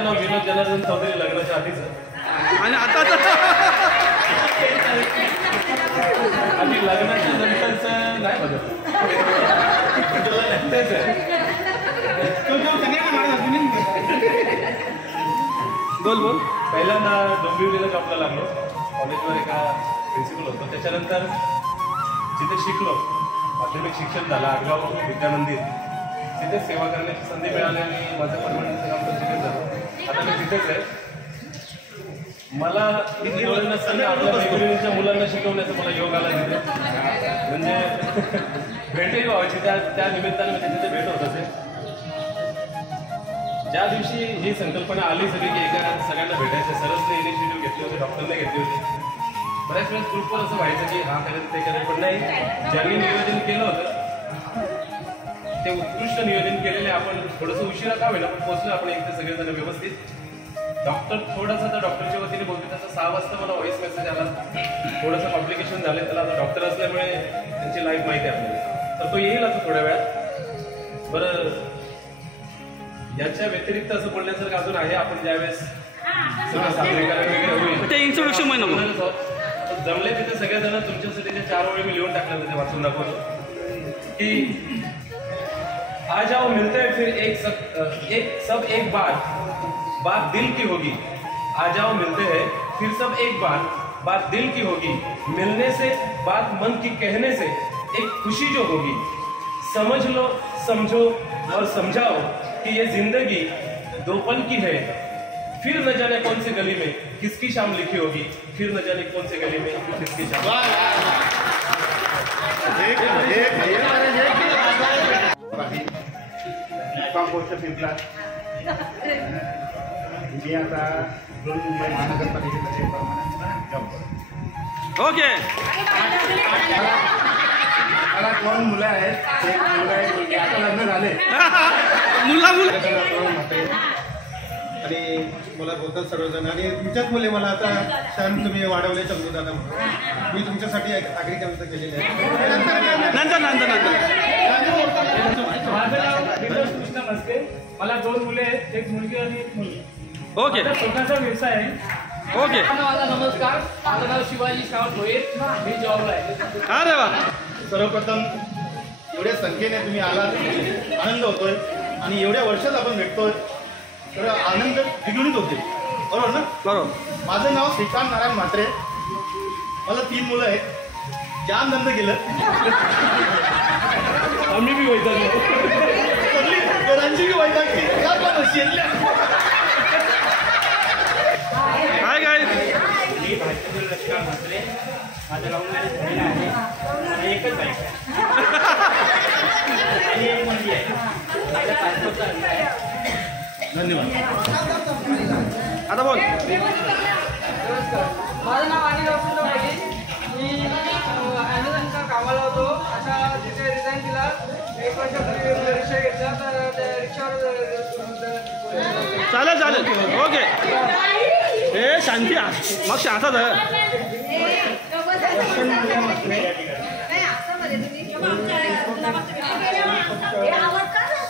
माझं नाव विनोद जनार्दन चौधरी लग्नाच्या आधीच आणि आता आणि लग्नाच्या नंतरचं नाही बघत बोल बोल. पहिल्यांदा डोंबिवलीला जॉबला लागलो. कॉलेजवर एका प्रिन्सिपल होतो. त्याच्यानंतर जिथे शिकलो माध्यमिक शिक्षण झालं आडगाव विद्यामंदिर तिथे सेवा करण्याची संधी मिळाली आणि माझं परमनंटचं काम पण तिथेच झालं. आता मी तिथेच आहे. मला नसताना आपल्या मैत्रिणींच्या मुलांना शिकवण्याचा मला योग आला तिथे. म्हणजे भेटही व्हायची त्या निमित्ताने म्हणजे तिथे भेट होत असेल. ज्या दिवशी ही संकल्पना आली सगळी की एका सगळ्यांना भेटायचं सरसने इनिशिएटिव्ह घेतले होते डॉक्टरने घेतले होते. बऱ्याच वेळेस ग्रुपवर असं व्हायचं की हा करेल ते करेल पण नाही ज्यांनी नियोजन केलं होतं ते उत्कृष्ट नियोजन केलेले. आपण थोडंसं उशिरा का होईना पण पोहोचलो आपण इथे सगळेजण व्यवस्थित. डॉक्टर थोडंसं तर डॉक्टरच्या वतीने बोलते त्याचा 6 वाजता मला व्हॉइस मेसेज आला. थोडंसं कॉम्प्लिकेशन झाले त्याला आता डॉक्टर असल्यामुळे त्यांची लाईफ माहिती आहे आपल्याला तर तो येईल आता थोड्या वेळात. बरं याच्या व्यतिरिक्त असं बोलण्यासारखं अजून आहे. आपण ज्यावेळेस ते इंट्रोडक्शन जमले तिथे सगळेजण तुमच्यासाठी जे 4 ओळी मी लिहून टाकले ते वाचून दाखवतो की आ जाओ मिलते हैं फिर एक सब एक बात दिल की होगी. आ जाओ मिलते हैं फिर सब एक बात दिल की होगी. मिलने से बात मन की कहने से एक खुशी जो होगी. समझ लो समझो और समझाओ कि ये जिंदगी 2 पल की है. फिर न जाने कौन सी गली में किसकी शाम लिखी होगी. फिर न जाने कौन सी गली में किसकी शाम. मी आता मुंबई महानगरपालिकेचा चेअरमन जॉब करतो. ओके. मला 2 मुलं आहेत. एक मुलगा एक मुलगी आता लग्न झाले. मुला आणि मला बोलतात सर्वजण आणि तुमच्याच मुले मला आता क्षण तुम्ही वाढवले समजून आता मी तुमच्यासाठी नागरिकांचं केलेलं आहे. नंतर माझं नाव विनोद कृष्ण मस्के. मला 2 मुले आहेत. एक मुलगी आणि एक मुलगी. ओके. स्वतःचा व्यवसाय आहे. ओके. माझा नमस्कार. माझं नाव शिवाजी श्रावण भोईर. मी जॉबला आहे. अरे वा. सर्वप्रथम एवढ्या संख्येने तुम्ही आलात आनंद होतोय आणि एवढ्या वर्षात आपण भेटतोय तर आनंद द्विगुणित होते बरोबर ना. बरोबर. माझं नाव श्रीकांत नारायण म्हात्रे. मला 3 मुलं आहेत. जाम धंद केलं आम्ही बी वैतागलो. घरांची बी वैतागली. Hi guys. मी भाजपचे लक्ष्मण म्हात्रे. माझं लव्ह मॅरेज झालेलं आहे आणि एकच बाईक आहे आणि एक मुलगी आहे. आपल्या पासपोर्टचा अर्ज आहे. धन्यवाद. आता बोल. माझं नाव अनिल वसंत पाटील. मी ॲमेझॉनच्या कामाला होतो. अशा तिथे रिझाईन दिला. 1 वर्षापूर्वी रिक्षा घेतला तर त्या रिक्षावर चालेल ओके. ए शांती मग शांतच आहे.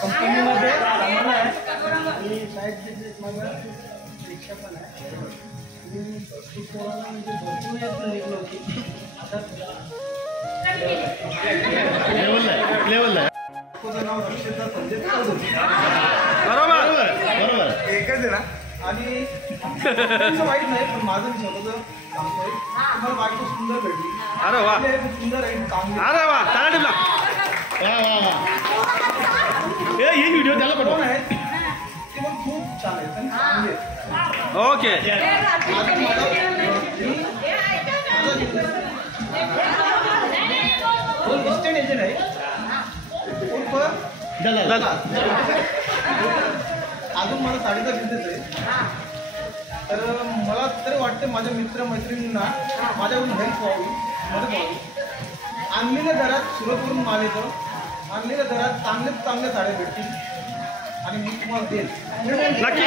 कंपनीमध्ये कामाला आहे आणि साईड बिझनेसमध्ये रिक्षा पण आहे. म्हणजे भरपूर निघलो होती लेवलला आहे. तुझं नाव रक्षिता संजय बरोबर. एकच आहे ना. आणि तुमचं वाईट नाही पण माझं मी स्वतःचं सांगतोय. तुम्हाला बायको सुंदर भेटली. अरे वा. सुंदर आहे काम. अरे वा. चांगला टिपला. ही व्हिडिओ त्याला पाठवून आहेत ते पण खूप छान आहेत आणि चांगले आहेत. ओके. इस्टेट एजंट आहे. अजून मला साडीचा बिझनेस आहे. तर मला तरी वाटतं माझ्या मित्रमैत्रिणींना माझ्याकडून हेल्प व्हावी मदत व्हावी. आणलेल्या दरात सुरतवरून माल येतो. आणलेल्या दरात चांगल्या साड्या भेटतील आणि मी तुम्हाला देईल. नक्की.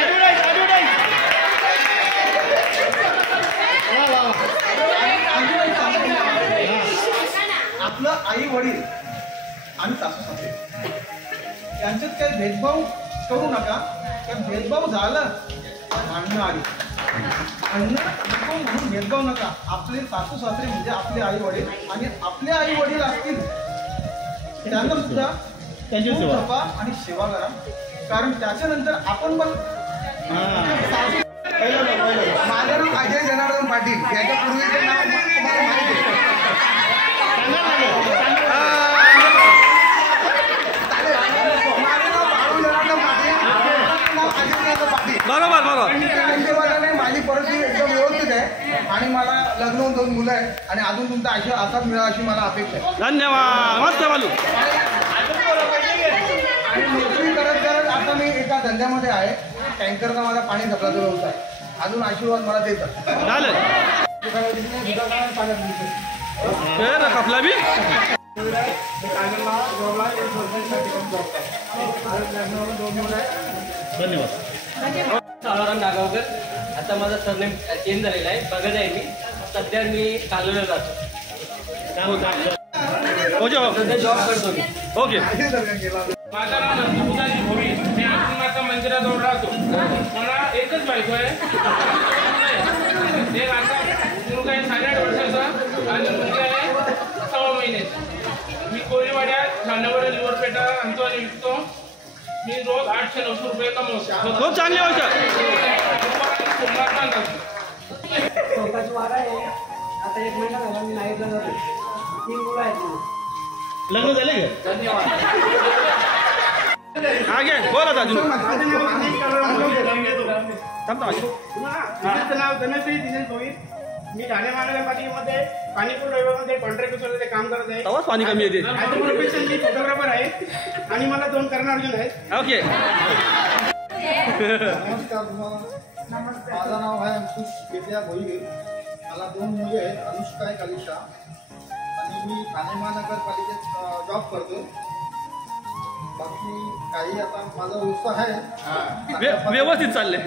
आपलं आई वडील आणि सासू सासरे यांच्यात काही भेदभाव करू नका. कारण भेदभाव झाला भांडणं आली. भांडणं नको म्हणून भेदभाव नका. आपले सासू सासरे म्हणजे आपले आई वडील आणि आपले आई वडील असतील त्यांना सुद्धा त्यांची खूप सेवा. जपा आणि सेवा करा. कारण त्याच्यानंतर आपण पण माझं नाव अजय जनार्दन पाटील. याच्यापूर्वीचं नाव तुम्हाला माहिती आहे. बरोबर बरोबर. माझी परिस्थिती एकदम व्यवस्थित आहे आणि मला लग्न होऊन 2 मुलं आहेत आणि अजून तुमचा आशीर्वाद असाच मिळावा अशी मला अपेक्षा आहे. धन्यवाद. मस्त बालू. आणि नोकरी करत करत आता मी एका धंद्यामध्ये आहे. टँकरचा माझा पाणी सप्लायचा व्यवसाय. अजून आशीर्वाद मला देतात. झालं कपला बी. धन्यवाद. सावराम नागावकर. आता माझा सरनेम चेंज झालेला आहे. बघत आहे मी. सध्या मी कालव्याला राहतो. सध्या जॉब करतो मी. ओके. माझं नाव नंदकुमारी भोवी. मी आत्माता मंदिराजवळ राहतो. मला एकच बायको आहे. एक आता मुलगा आहे 8.5 वर्षाचा आणि मुलगी आहे 6 महिन्याची. मी कोळीवाड्यात खांडावडे लिव्हरपेटा आणतो आणि विकतो. मी रोज 800-900 रुपये कमवतो. खूप चांगली गोष्ट. स्वतःची वारा आहे. आता 1 महिना झाला मी नाईटला जातो. 3 मुलं आहेत मला. लग्न झाले का? धन्यवाद. आगे बोला दादू. माझं नाव धनश्री दिनेश भोईर. मी ठाणे महानगरपालिकेमध्ये पाणीपुरवठा विभागामध्ये कॉन्ट्रॅक्टर काम करत आहे. तेव्हाच पाणी कमी येते. As a profession me photographer आहे आणि मला 2 कर्णार्जुन आहेत. ओके. नमस्कार तुम्हाला. माझं नाव आहे अंकुश विद्या भोईर. मला 2 मुले आहेत, अनुष्का एक अलिशा. आणि मी ठाणे महानगरपालिकेत जॉब करतो. बाकी काही आता माझा व्यवसाय आहे. व्यवस्थित चालले.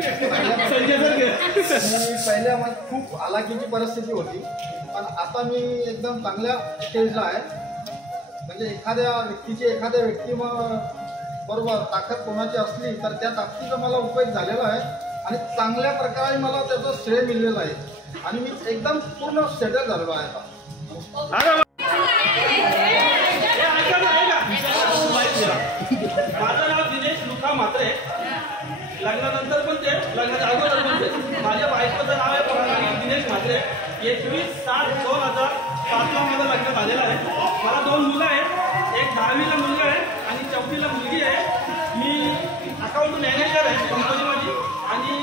पहिल्या खूप हालाकीची परिस्थिती होती पण आता मी एकदम चांगल्या स्टेजला आहे. म्हणजे एखाद्या व्यक्ती बरोबर ताकद कोणाची असली तर त्या ताकदीचा मला उपयोग झालेला आहे आणि चांगल्या प्रकारे मला त्याचं श्रेय मिळलेलं आहे आणि मी एकदम पूर्ण सेटल झालेलो आहे आता. माझं नाव दिनेश लुका म्हात्रे. लग्नानंतर पण ते, लग्नाच्या अगोदर पण ते. माझ्या बायकोचं नाव आहे प्रणाली दिनेश म्हात्रे. 21/7/2005 माझं लग्न झालेलं आहे. मला 2 मुलं आहेत. एक 10वीला मुलगा आहे आणि 4वीला मुलगी आहे. मी अकाउंट मॅनेजर आहे कंपनीमध्ये आणि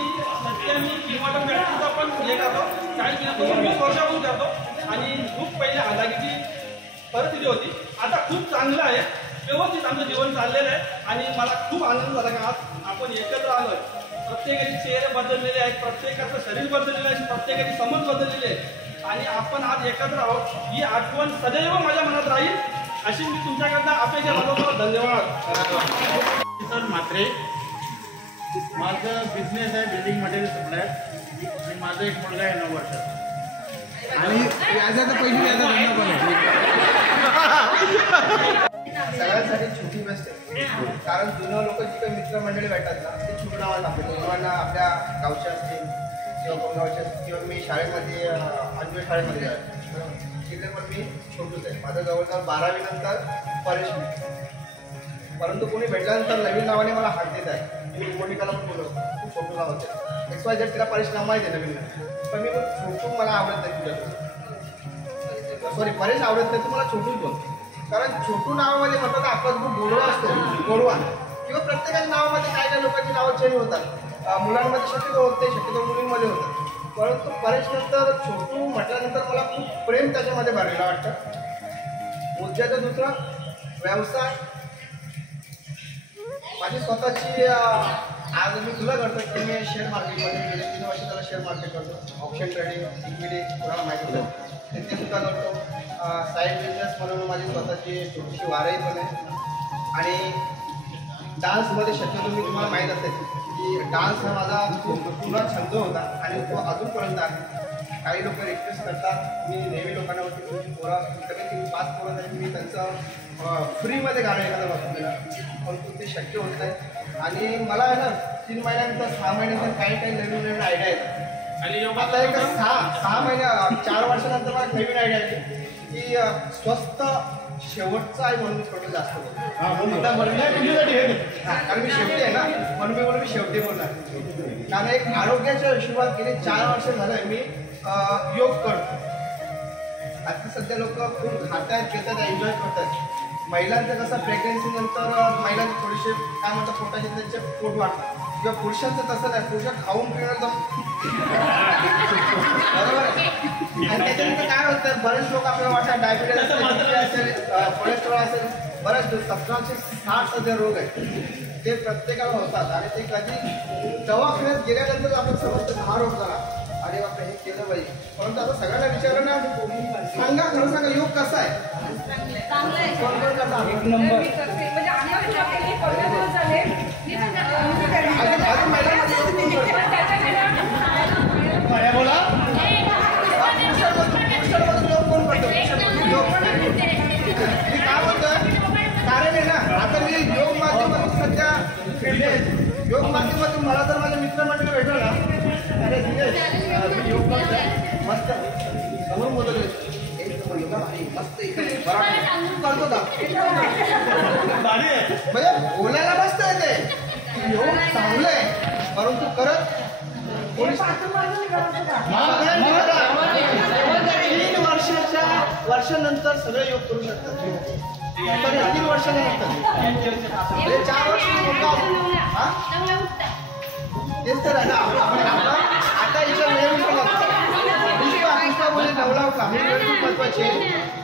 सध्या मी इन्व्हर्टर बॅटरीचा पण हे करतो. 20 वर्षापासून करतो आणि खूप पहिले हालाकीची परिस्थिती होती. आता खूप चांगलं आहे. व्यवस्थित आमचं जीवन चाललेलं आहे आणि मला खूप आनंद झाला की आज आपण एकत्र आलो आहे. प्रत्येकाचे चेहरे बदललेले आहेत, प्रत्येकाचं शरीर बदललेलं आहे, प्रत्येकाची समज बदललेली आहे आणि आपण आज एकत्र आहोत. ही आठवण सदैव माझ्या मनात राहील अशी मी तुमच्याकडनं अपेक्षा करतो. धन्यवाद. सर म्हात्रे. माझं बिझनेस आहे बिल्डिंग मटेरियल सप्लायर. आणि माझा एक मुलगा आहे 9 वर्षाचा आणि व्याजाचा पैसे द्यायचा धंदा पण आहे. सगळ्यांसाठी छोटी बेस्ट आहे. कारण जुनं लोक जी काही मित्रमंडळी भेटतात ना ते छोटं नावात टाकतात. मुलांना आपल्या गावच्या असतील किंवा कोणगावच्या असतील किंवा मी शाळेमध्ये अंजू शाळेमध्ये आहे तिकडे पण मी छोटूच आहे. माझं जवळजवळ 12वी नंतर परेश परंतु कोणी भेटल्यानंतर नवीन नावाने मला हाक देत आहे. मी मोनिकाला पण बोलवतो. खूप छोटू नाव होते. XYZ तिला परेश नाव माहिती आहे नवीन. पण मी छोटू मला आवडत नाही तुझ्या. सॉरी परेश आवडत नाही, तू मला छोटूच बोल. कारण छोटू नावामध्ये म्हणतात आपला खूप गोडवा असतो, गोडवा किंवा प्रत्येकाच्या नावामध्ये काही काही लोकांची नावं चेंज होतात. मुलांमध्ये शक्यतो होत नाही, शक्यतो मुलींमध्ये होतात. परंतु परेश नंतर छोटू म्हटल्यानंतर मला खूप प्रेम त्याच्यामध्ये भरलेला वाटतं. मुद्द्याचा दुसरा व्यवसाय माझी स्वतःची. आज मी तुला करतो की मी शेअर मार्केटमध्ये गेले 3 वर्ष त्याला शेअर मार्केट करतो. ऑप्शन ट्रेडिंग इक्विटी कोणाला माहिती होतं ते सुद्धा करतो. साईड बिझनेस म्हणून माझी स्वतःची छोटीशी वारही पण आहे. आणि डान्समध्ये शक्यतो मी तुम्हाला माहीत असेल की डान्स हा माझा खूप पूर्ण छंद होता आणि तो अजूनपर्यंत आहे. काही लोक रिक्वेस्ट करतात. मी नेहमी लोकांना तुमची पोरं कमीत कमी 5 पोरं आहेत मी त्यांचं फ्रीमध्ये गाणं एखादं वाचून दिलं, परंतु ते शक्य होत नाही. आणि मला आहे ना 3 महिन्यानंतर 6 महिन्यानंतर काही नवीन आयडिया येतात. आणि आता एक 6 महिन्या 4 वर्षानंतर मला नवीन आयडिया आली की स्वस्त शेवटचा आहे म्हणून मी थोडं जास्त बोलतो. कारण मी शेवटी आहे ना म्हणून मी शेवटी बोलणार. कारण एक आरोग्याच्या हिशोबात गेले 4 वर्ष झालं मी योग करतो. आता सध्या लोक खूप खातात घेतात एन्जॉय करतात. महिलांचं कसं प्रेग्नन्सी नंतर महिलांचे थोडेसे काय म्हणतात पोटाचे त्यांचे पोट वाढतात, किंवा पुरुषांचं तसं नाही. पुरुष खाऊन पिणं बरोबर आहे. आणि त्याच्यानंतर काय होतं बरेच लोक आपल्याला वाटतात डायबिटीज असेल कोलेस्ट्रॉल असेल बरेच 1760 जे रोग आहेत ते प्रत्येकाला होतात. आणि ते कधी दवाखान्यात गेल्यानंतर आपण समजतं हा रोग झाला, अरे बापरे हे केलं पाहिजे. परंतु आता सगळ्यांना विचारलं ना सांगा खरं सांगा योग कसा आहे? कोण कोण करता? एक नंबर म्हणजे अजून महिलांमध्ये योग कोण करतो? काय बोला? पुरुषांमधून योग कोण करतो? मी काय बोलतोय कारण आहे ना आता मी योग माध्यमातून सध्या फिरले. योग माध्यमातून मला तर माझ्या मित्रमंडळी भेटलं ना, अरे दिनेश मी योग करतोय मस्त समोर बोलले मस्त करतो का म्हणजे बोलायला मस्त येते योग चांगलं आहे, परंतु करत 3 वर्षानंतर सगळे योग करू शकतात. 3 वर्षानंतर 4 वर्ष तेच तर आहे ना. आपण आता याच्या वेळेनुसार नवला का ही वेळ खूप महत्वाची आहे.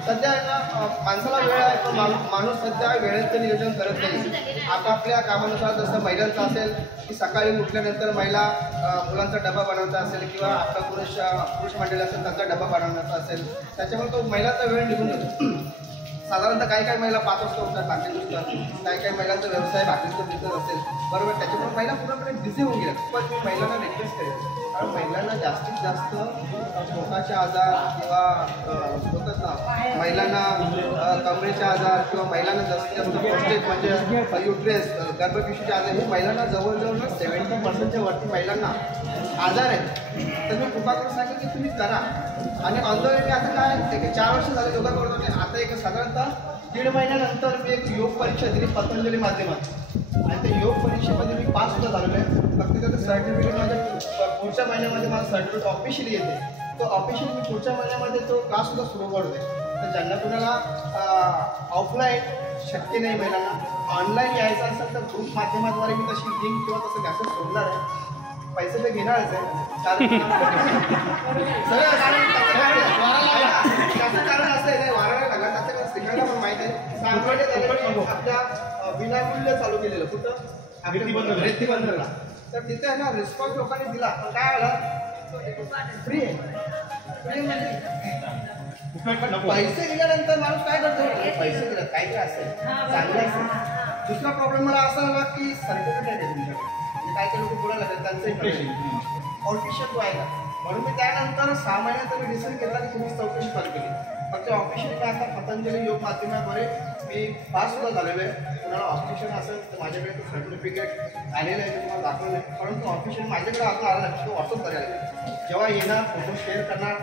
सध्या ना माणसाला वेळ आहे पण माणूस सध्या वेळेचं नियोजन करत नाही. आपापल्या कामानुसार जसं महिलांचं असेल की सकाळी उठल्यानंतर महिला मुलांचा डबा बनवता असेल किंवा आपला पुरुष मंडळी असेल त्यांचा डबा बनवण्याचा असेल, त्याच्यामुळे तो महिलांचा वेळ निघून जातो. साधारणतः काही महिला 5 वाजता उठतात, भाकरी उठतात. काही महिलांचा व्यवसाय भाकरीचा बिझनेस असेल बरोबर, त्याच्यामुळे महिला पूर्णपणे बिझी होऊन गेल्या. पण मी महिलांना रिक्वेस्ट करेन कारण महिलांना जास्तीत जास्त पोटाचे आजार किंवा होतात ना महिलांना कमरेचे आजार किंवा महिलांना जास्तीत जास्त पौष्टिक म्हणजे युट्रेस गर्भपिशवीचे आजार हे महिलांना जवळजवळ 70% वरती महिलांना आजार आहेत. तर मी कृपा करून सांगेन की तुम्ही करा. आणि ऑल्दो मी आता काय 4 वर्ष झाले योगा करतो. आता एक साधारणतः 1.5 महिन्यानंतर मी एक योग परीक्षा दिली पतंजली माध्यमात आणि त्या योग परीक्षेमध्ये मी पास सुद्धा झालेलो आहे. फक्त त्याचं सर्टिफिकेट माझ्या पुढच्या महिन्यामध्ये माझं सर्टिफिकेट ऑफिशियली येते. तो ऑफिशियली मी पुढच्या महिन्यामध्ये तो क्लास सुद्धा सुरू करतोय. तर ज्यांना कुणाला ऑफलाईन शक्य नाही महिलांना ऑनलाईन यायचं असेल तर ग्रुप माध्यमाद्वारे मी तशी लिंक किंवा तसं मॅसेज सोडणार आहे. पैसे ते घेणारच आहे कारण त्याचं कारण असं आहे वारा नाही लागत. त्याचं कारण शिकायला पण माहिती आहे. सांगोले झाले आपल्या विनामूल्य चालू केलेलं कुठं रेतीबंदरला. तर तिथे आहे ना रिस्पॉन्स लोकांनी दिला पण काय आला फ्री आहे. फ्री म्हणजे पैसे दिल्यानंतर माणूस काय करतो पैसे दिले काहीतरी असेल चांगलं असेल. दुसरा प्रॉब्लेम मला असा आला की सर्टिफिकेट आहे तुमच्याकडे काय काय लोक बोलायला लागतात त्यांचं ऑफिशियल तो आहे का म्हणून मी त्यानंतर 6 महिन्यात मी डिसाईड केला की तुम्ही चौकशी चालू केली. फक्त ऑफिशियल काय आता पतंजली योग माध्यमाद्वारे मी पास सुद्धा झालेलो आहे. कुणाला ऑफिशियल असेल तर माझ्याकडे तो सर्टिफिकेट आलेलं आहे मी तुम्हाला दाखवलं आहे. परंतु ऑफिशियल माझ्याकडे आता आला नाही तो व्हॉट्सअप करायला जेव्हा येणार फोटो शेअर करणार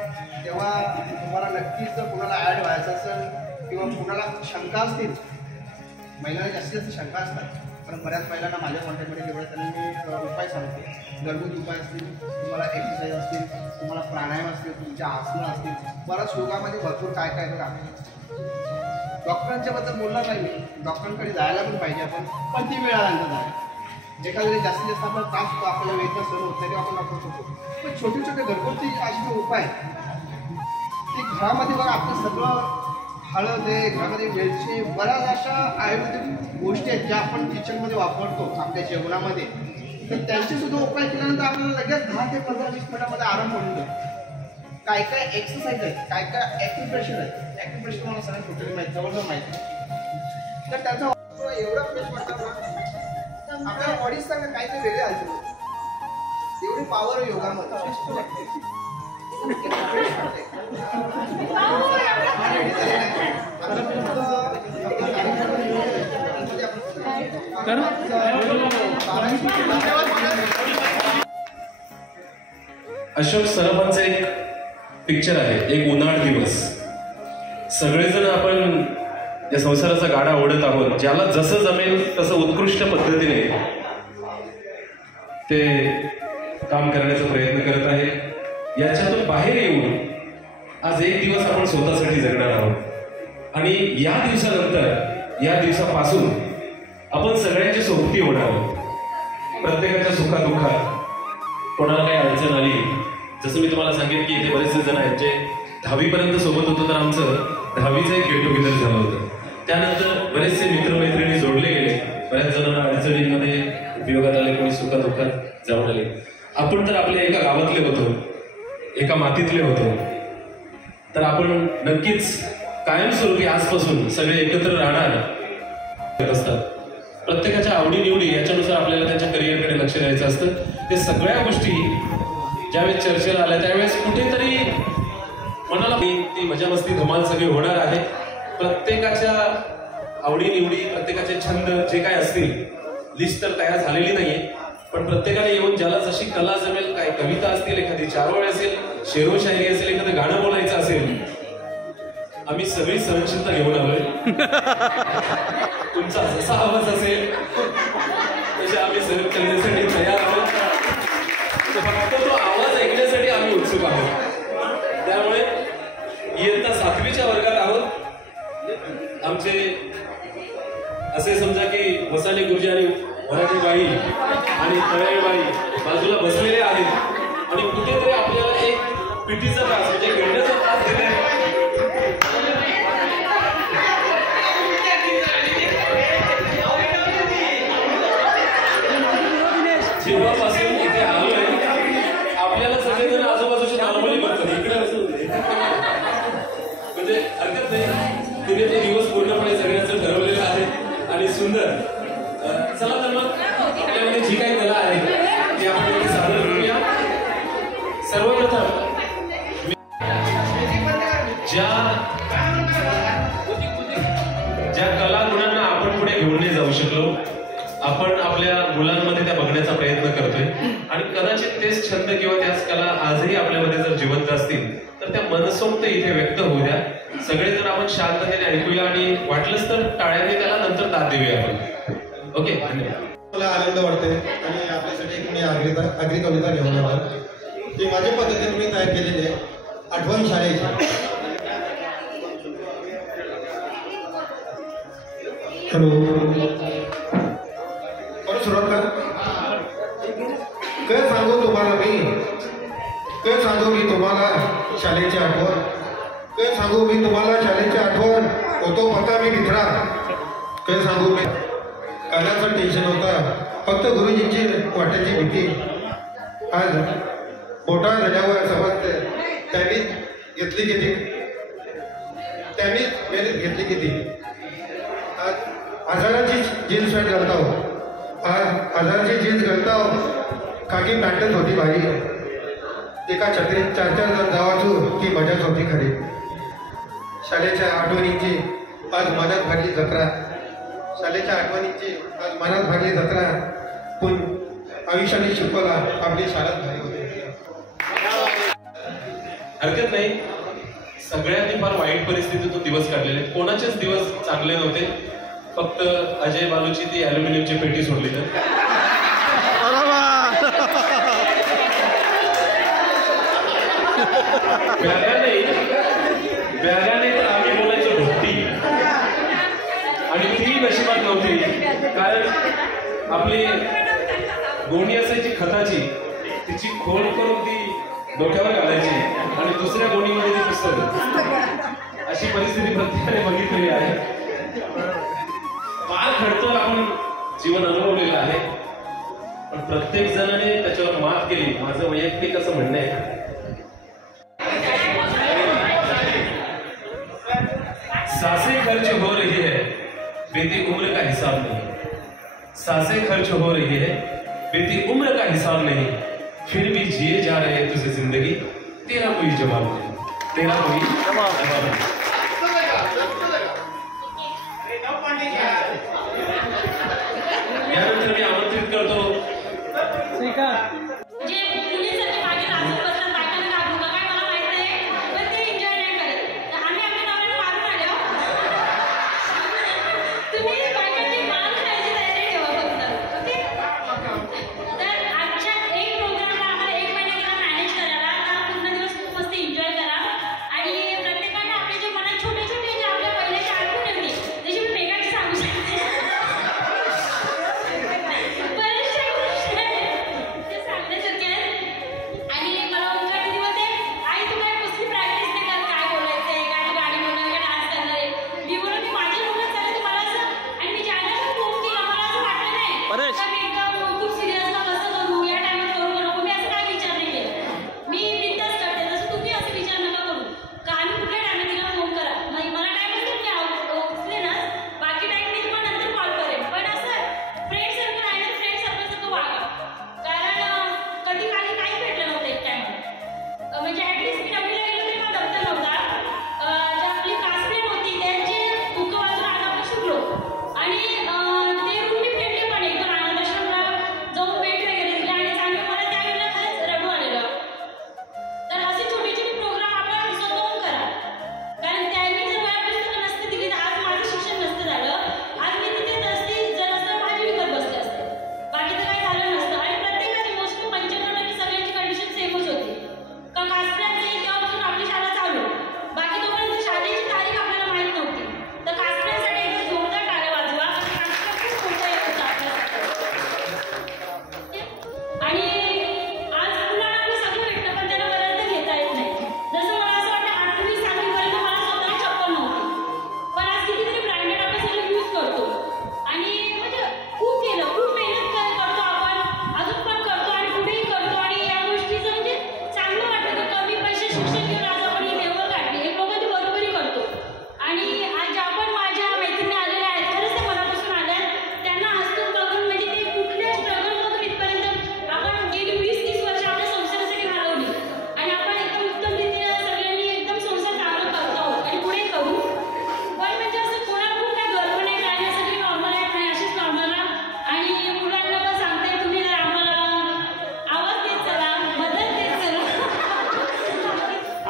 तेव्हा तुम्हाला नक्कीच जर कुणाला ॲड व्हायचं असेल किंवा कुणाला शंका असतील महिलांना जास्तीत जास्त शंका असतात कारण बऱ्याच महिलांना माझ्या कॉन्टॅक्टमध्ये जेवढे त्यांनी मी उपाय सांगतो घरगुती उपाय असतील तुम्हाला एक्सरसाइज असतील तुम्हाला प्राणायाम असतील तुमच्या आसनं असतील बऱ्याच योगामध्ये भरपूर काय काय बघा. डॉक्टरांच्याबद्दल बोलणार नाही मी डॉक्टरांकडे जायला पण पाहिजे आपण पण ती वेळानंतर जायला एखाद्या जास्तीत जास्त आपला त्रास होतो आपल्याला वेदना सहन होत नाही आपण डॉक्टर होतो. पण छोटे छोटे घरगुती असे उपाय ते घरामध्ये बघा आपलं सगळं हळद आहे घरामध्ये वेलची बऱ्याच अशा आयुर्वेदिक गोष्टी आहेत ज्या आपण किचनमध्ये वापरतो आपल्या जेवणामध्ये तर त्यांचे सुद्धा उपाय केल्यानंतर आपल्याला लगेच 10 ते 15-20 मिनिटामध्ये आराम पडून जातो. काय काय एक्सरसाइज आहेत काय काय ॲक्युप्रेशर आहे ॲक्युप्रेशर मला सगळ्यात टोटली माहिती जवळजवळ माहिती तर त्याचा एवढा फ्रेश वाटतं ना आपल्या बॉडी सांगा काहीतरी वेगळे आहे एवढी पॉवर योगामध्ये अशोक सराफांचं एक पिक्चर आहे, एक उन्हाळ दिवस. सगळेजण आपण या संसाराचा गाडा ओढत आहोत. ज्याला जसं जमेल तसं उत्कृष्ट पद्धतीने ते काम करण्याचा प्रयत्न करत आहे. याच्यातून बाहेर येऊन आज एक दिवस आपण स्वतःसाठी जगणार आहोत आणि या दिवसानंतर, या दिवसापासून आपण सगळ्यांच्या सोबती होणार आहोत. प्रत्येकाच्या सुखादुःखात कोणाला काही अडचण आली, जसं मी तुम्हाला सांगेन की इथे बरेचसे जण आहेत जे 10वी पर्यंत सोबत होतं, तर आमचं 10वीचं एक गेट टुगेदर झालं होतं. त्यानंतर बरेचसे मित्रमैत्रिणी जोडले गेले. बऱ्याच जणांना अडचणींमध्ये उपयोगात आले, कोणी सुखादुःखात जाऊन आले. आपण तर आपल्या एका गावातले होतो, एका मातीतले होतो, तर आपण नक्कीच कायमस्वरूपी आजपासून सगळे एकत्र राहणार असतात. प्रत्येकाच्या आवडीनिवडी याच्यानुसार आपल्याला त्यांच्या करिअरकडे लक्ष द्यायचं असतं. ते सगळ्या गोष्टी ज्यावेळेस चर्चेला आल्या त्यावेळेस कुठेतरी मनाला ती मजा मस्ती धमाल सगळी होणार आहे. प्रत्येकाच्या आवडीनिवडी, प्रत्येकाचे छंद जे काय असतील, लिस्ट तर तयार झालेली नाहीये, पण प्रत्येकाने येऊन ज्याला जशी कला जमेल, काय कविता असतील, एखादी चारोळ असेल, शेरोशायरी असेल, एखादं गाणं बोलायचं असेल, आम्ही सगळी सहनशीलता घेऊन आलोय. तुमचा जसा आवाज असेल तसे आम्ही सहन करण्यासाठी तयार आहोत. फक्त तो आवाज ऐकण्यासाठी आम्ही उत्सुक आहोत. त्यामुळे इयत्ता 7वीच्या वर्गात आहोत. आमचे असे समजा की वसाने गुरुजी आणि मराठी बाई आणि तळेळ बाई बाजूला बसलेले आहेत आणि कुठेतरी आपल्याला एक पिटीचा त्रास म्हणजे खेळण्याचा त्रास दिलाय. जेव्हापासून इथे आलोय आपल्याला सगळेजण आजूबाजूची नॉर्मली बघतात, इकडे असं म्हणजे हरकत नाही. तिने ते दिवस पूर्णपणे जगण्याचं ठरवलेलं आहे आणि सुंदर. चला तर मग आपल्यामध्ये जी काही कला आहे ती आपण इथे सादर करूया. सर्वप्रथम ज्या कला गुणांना आपण पुढे घेऊन नाही जाऊ शकलो, आपण आपल्या मुलांमध्ये त्या बघण्याचा प्रयत्न करतोय आणि कदाचित तेच छंद किंवा त्याच कला आजही आपल्यामध्ये जर जिवंत असतील तर त्या मनसोक्त इथे व्यक्त होऊ द्या. सगळेजण आपण शांततेने ऐकूया आणि वाटलंच तर टाळ्याने त्याला नंतर दाद देऊया आपण. ओके, धन्यवाद. मला आनंद वाटते आणि आपल्यासाठी एक मी आगरी कविता घेऊन येणार, ती माझ्या पद्धतीने मी तयार केलेली आहे. आठवण शाळेची. हॅलो, कोण सुरुवात कर? काय सांगू तुम्हाला मी, काय सांगू मी तुम्हाला शाळेची आठवण, काय सांगू मी तुम्हाला शाळेची आठवण. होतो पता मी मित्रा, काय सांगू मी कानाचं टेन्शन होता, फक्त गुरुजींची वाटायची भीती. आज मोठा झाल्यावर समजते त्यांनी घेतली किती, त्यांनी मेहनत घेतली किती. आज हजाराची जीन्स पॅन्ट घालता हो, आज हजाराची जीन्स घालता हो, खाकी पॅन्टच होती भारी. एका छत्रीत 4-4 जण जावाचो ती मजाच होती खरी. शाळेच्या आठवणींची आज मनात भरली जत्रा, शाळेच्या आठवणींची आज मनात भरली जत्रा. पण आयुष्याने शिकवला आपली शाळाच भारी होती. हरकत नाही. सगळ्यांनी फार वाईट परिस्थितीतून दिवस काढलेले, कोणाचेच दिवस चांगले नव्हते. फक्त अजय बालूची ती अॅल्युमिनियमची पेटी सोडली तर बॅगाने तर आम्ही बोलायचो भक्ती आणि ती नशिबात नव्हती. कारण आपली गोणी असायची खताची, तिची खोड करून ती डोक्यावर घालायची आणि दुसऱ्या गोणीमध्ये ती पुस्तक. अशी परिस्थिती प्रत्येकाने बघितलेली आहे. फार खडतर आपण जीवन अनुभवलेलं आहे, पण प्रत्येक जणाने त्याच्यावर मात केली. माझं वैयक्तिक असं म्हणणं आहे, सांसें खर्च हो रही है बीती उम्र का हिसाब नहीं, सांसें खर्च हो रही है बीती उम्र का हिसाब नहीं, फिर भी जिए जा रहे तुझे जिंदगी 13 मुली जमा होते, 13 मुली जमा होते. यानंतर मी आमंत्रित करतो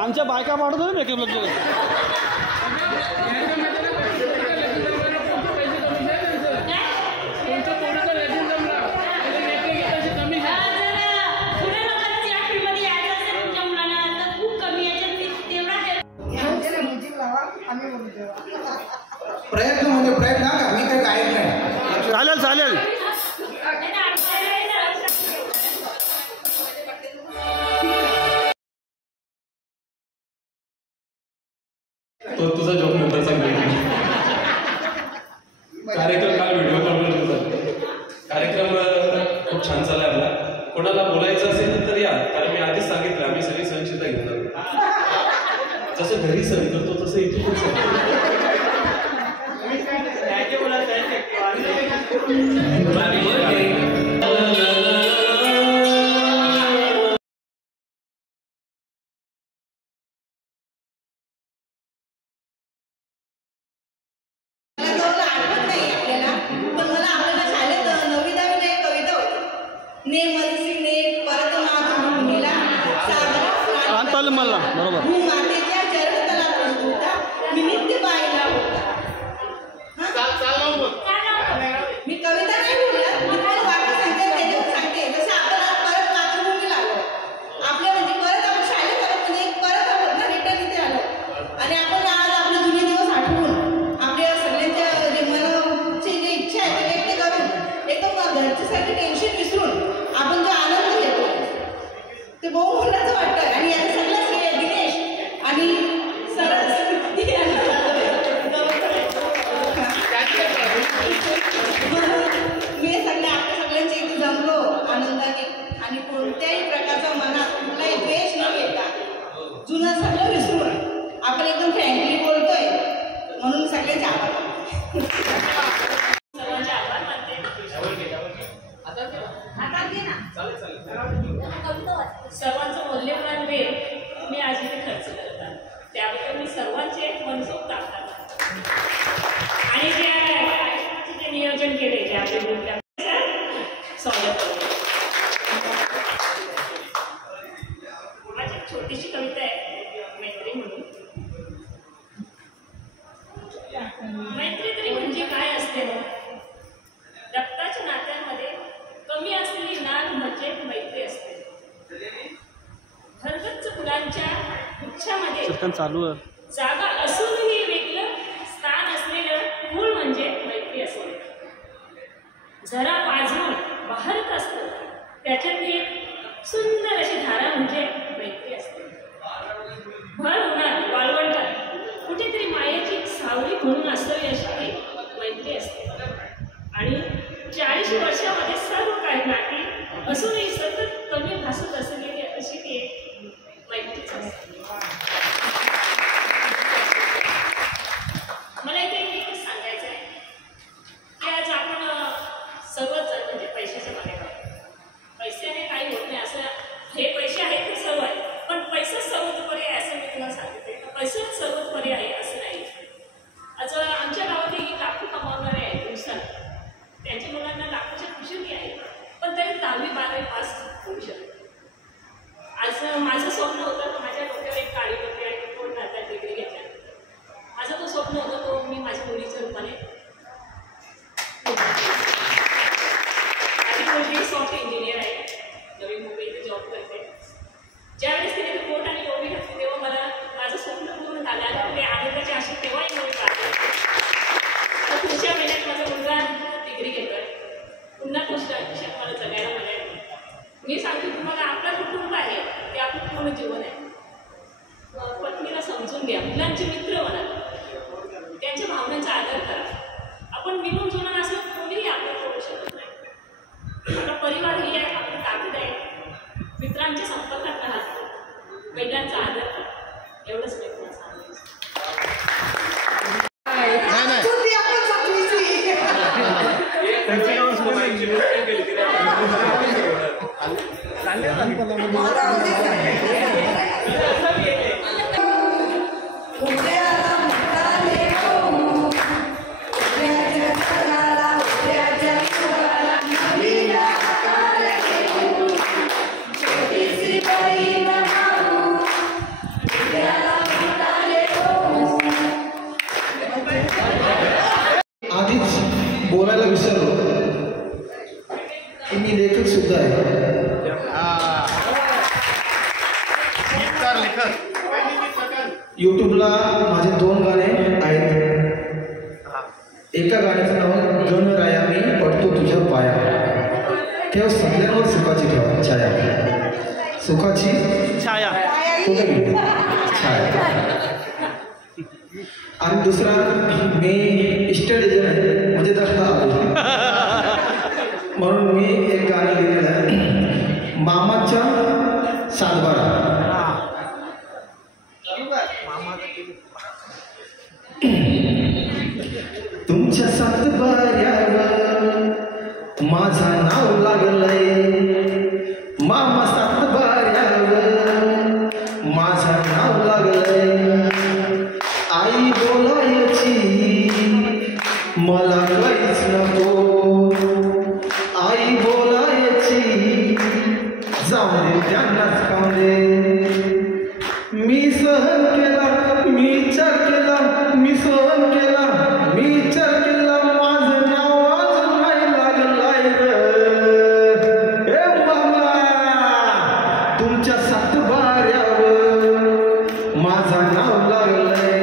आमच्या बायका पाठवतो ना मेकअप लक्ष प्रयत्न म्हणजे प्रयत्न का मी काही काहीच नाही. चालेल चालेल. तो तुझा जॉब नंतर सांगतो. कार्यक्रम काल व्हिडिओ कॉन्फरन्स होता. कार्यक्रम खूप छान चालला आपला. कोणाला बोलायचं असेल तर या, कारण मी आधीच सांगितलं आम्ही सगळी सहनशीलता घेणार. जसं घरी सहन करतो तसं इथे पण सहन मला बरोबर मातेच्या चरणतलात होता निमित्त बाईला होता. मी कविता नाही बोलत, मी तुम्हाला वाक्य सांगते त्याच्यावर सांगते. जसं आपण आज परत मातृभूमीला आलो, आपल्या म्हणजे परत आपण शाळेत आलो, म्हणजे परत आलो ना, रिटर्न इथे आलो आणि आपण आज आपले जुने दिवस आठवून आपल्या सगळ्यांच्या जे मनाची जी इच्छा आहे ते व्यक्त करून एकदम घरच्यासाठी टेन्शन विसरून आपण जो आनंद घेतो ते बहु मोलाचं वाटतं. आणि याचं सगळं श्रेय दिनेश आणि सरस मी सगळ्या आपल्या सगळ्यांच्या इथे जमलो आनंदाने आणि कोणत्याही प्रकारचा मनात कुठलाही द्वेष न घेता जुनं सगळं विसरून आपण एकदम फ्रँकली बोलतोय म्हणून सगळ्यांचे आभार. सर्वांचे आभार मानते. सर्वांचं मौल्यवान वेळ तुम्ही आज इथे खर्च करता त्याबद्दल मी सर्वांचे मनसोक्त आभार मानते. आणि जे कार्यक्रमाचे जे नियोजन केले ते आपले स्वागत करतो. माझी एक छोटीशी कविता आहे मैत्री म्हणून. मैत्री तरी म्हणजे काय असते ना? रक्ताच्या नात्यांमध्ये कमी असलेली नाळ म्हणजे मैत्री असते. भरगच्च फुलांच्या गुच्छामध्ये चालू जागा असूनही वेगळं स्थान असलेलं मूळ म्हणजे मैत्री असते. झरा पाझरून वाहत असतो त्याच्यात एक सुंदर अशी धारा म्हणजे मैत्री असते. भर उन्हात वाळवंटात कुठेतरी मायेची सावली म्हणून असावी अशी ती मैत्री असते. आणि 40 वर्षामध्ये सर्व काही नाती असूनही सतत कमी भासत असलेली अशी ती एक मैत्रीच असते. मला इथे एकच सांगायचं आहे की आज आपण सर्वच जण म्हणजे पैशाच्या मागे पैशाने काही होत नाही असं. हे पैसे आहेत ते सर्व आहे पण पैसाच सर्वोपरी आहे असं मी तुला सांगते. पैसाच सर्वोपरी आहे असं नाही. आज आमच्या गावातही लाखो कमावणारे आहेत दिवसात. त्यांच्या मुलांना लाखोच्या खुशीही आहे पण तरी 10वी 12वी पास होऊ शकते. आज माझं स्वप्न होतं तर माझ्या डोक्यावर एक काळी टोपी आणि पूर्ण आता डिग्री घेतल्यानंतर माझं तो स्वप्न होतं तो मी माझ्या मुलीच्या रूपाने माझी मुलगी सॉफ्ट इंजिनियर आहे. नवी मुंबईत जॉब करते. ज्यावेळेस तिने मी कोट आणि टोपी घातली तेव्हा मला माझं स्वप्न पूर्ण झालं आणि ते आनंदाची अशी तेव्हाही मला काढली. तर पुढच्या महिन्यात माझा मुलगा डिग्री घेतोय. पुन्हा पुढच्या आयुष्यात मला जगायला मिळेल. मी सांगते तुम्हाला आपलं कुटुंब आहे ते आपलं पूर्ण जीवन आहे. पत्नीला समजून घ्या. मुलांचे मित्र म्हणा. त्यांच्या भावनांचा आदर करा. आपण मिळून जुळून असलं कोणीही आपल्याला करू शकत नाही. आपला परिवार ही आहे आपली ताकद आहे. मित्रांच्या संपर्कात राहा. वडिलांचा आदर करा. एवढंच मी तुम्हाला सांगते. आधीच बोलायला विसरलो की मी लेखक सुद्धा आहे. यूट्यूबला माझे 2 गाणे आहेत. एका गाण्याचं नाव गणराया मी पडतो तुझ्या पाया. ठेव सगळ्यांवर सुखाची ठेवा छाया. सुखाची छाया कुठे गेली? छाया. आणि दुसरा मी इस्टेट एजंट आहे म्हणजे म्हणून मी एक गाणं लिहिलेलं आहे मामाच्या सातबारा. तुमच्या सातबाऱ्यावर माझं नाव लागलंय. मामा सातबाऱ्यावर माझं नाव लागलंय. आई बोलायची मला काहीच नको. आई बोलायची जाऊ दे त्यांनाच खाऊ दे. मी सहन केला मी विचार केला मी सहन केला मी विचार केला माझं नाव आज नाही लागलाय रे बाबा. तुमच्या सातबाऱ्यावर माझं नाव लागलंय.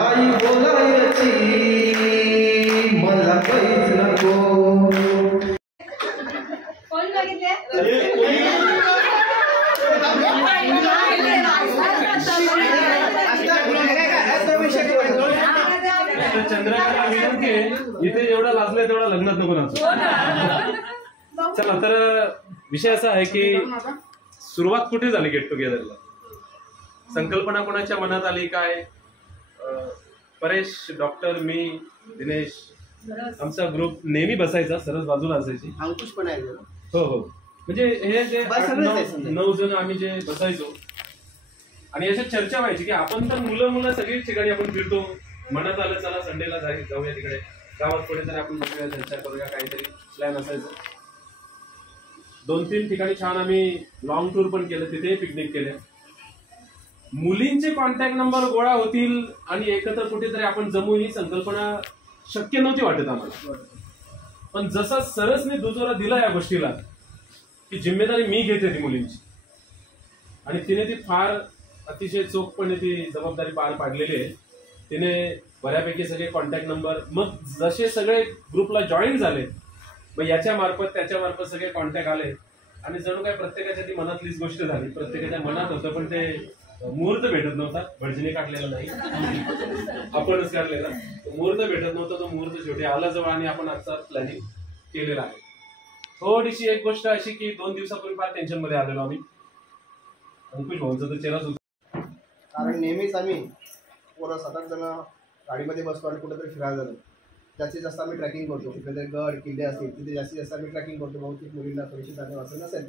आई बोलायची मला काहीच नको. कोण बघितले? चंद्रकांत विनंती आहे इथे जेवढा लाजलाय तेवढा लग्नात नको नाचू. चला तर विषय असा आहे की सुरुवात कुठे झाली गेट टुगेदरला? संकल्पना कोणाच्या मनात आली काय? परेश, डॉक्टर, मी, दिनेश, आमचा ग्रुप नेहमी बसायचा, सरस बाजूला असायची. अंकुश पण आहे. हो हो, म्हणजे हे जे 9 जण आम्ही जे बसायचो आणि याच्यात चर्चा व्हायची की आपण तर मुलं सगळीच ठिकाणी आपण फिरतो, मनात आलं चला संडेला जाऊया तिकडे, गावात कुठेतरी आपण बघूया, चर्चा करूया, काहीतरी प्लॅन असायचं. 2-3 ठिकाणी छान आम्ही लॉंग टूर पण केलं, तिथे पिकनिक केले. मुलींचे कॉन्टॅक्ट नंबर गोळा होतील आणि एकत्र कुठेतरी आपण जमू ही संकल्पना शक्य नव्हती वाटत आम्हाला. पण जसा सरसने दुजोरा दिला या गोष्टीला की जिम्मेदारी मी घेते ती मुलींची, आणि तिने ती फार अतिशय चोखपणे ती जबाबदारी पार पाडलेली आहे. तिने बऱ्यापैकी सगळे कॉन्टॅक्ट नंबर, मग जसे सगळे ग्रुपला जॉईन झाले मग याच्या मार्फत त्याच्या मार्फत सगळे कॉन्टॅक्ट आले आणि जणू काय प्रत्येकाच्या ती मनातलीच गोष्ट झाली. प्रत्येकाच्या मनात होतं पण ते मुहूर्त भेटत नव्हता. भटजीने काढलेला नाही, आपणच काढलेला. मुहूर्त भेटत नव्हता, तो मुहूर्त शेवटी आला जवळ आणि आपण आजचा प्लॅनिंग केलेला आहे. थोडीशी एक गोष्ट अशी की 2 दिवसापूर्वी फार टेन्शन मध्ये आलेलो आम्ही. अंकुश भाऊंचा तर चेहराच होता, कारण नेहमीच आम्ही पोरं 7-8 जण गाडीमध्ये बसतो आणि कुठेतरी फिरायला जातो. जास्तीत जास्त आम्ही ट्रॅकिंग करतो, कुठेतरी गड किल्ले असतील तिथे जास्तीत जास्त आम्ही ट्रॅकिंग करतो. बहुतेक मुलींना थोडीशी जागा वाचत नसेल,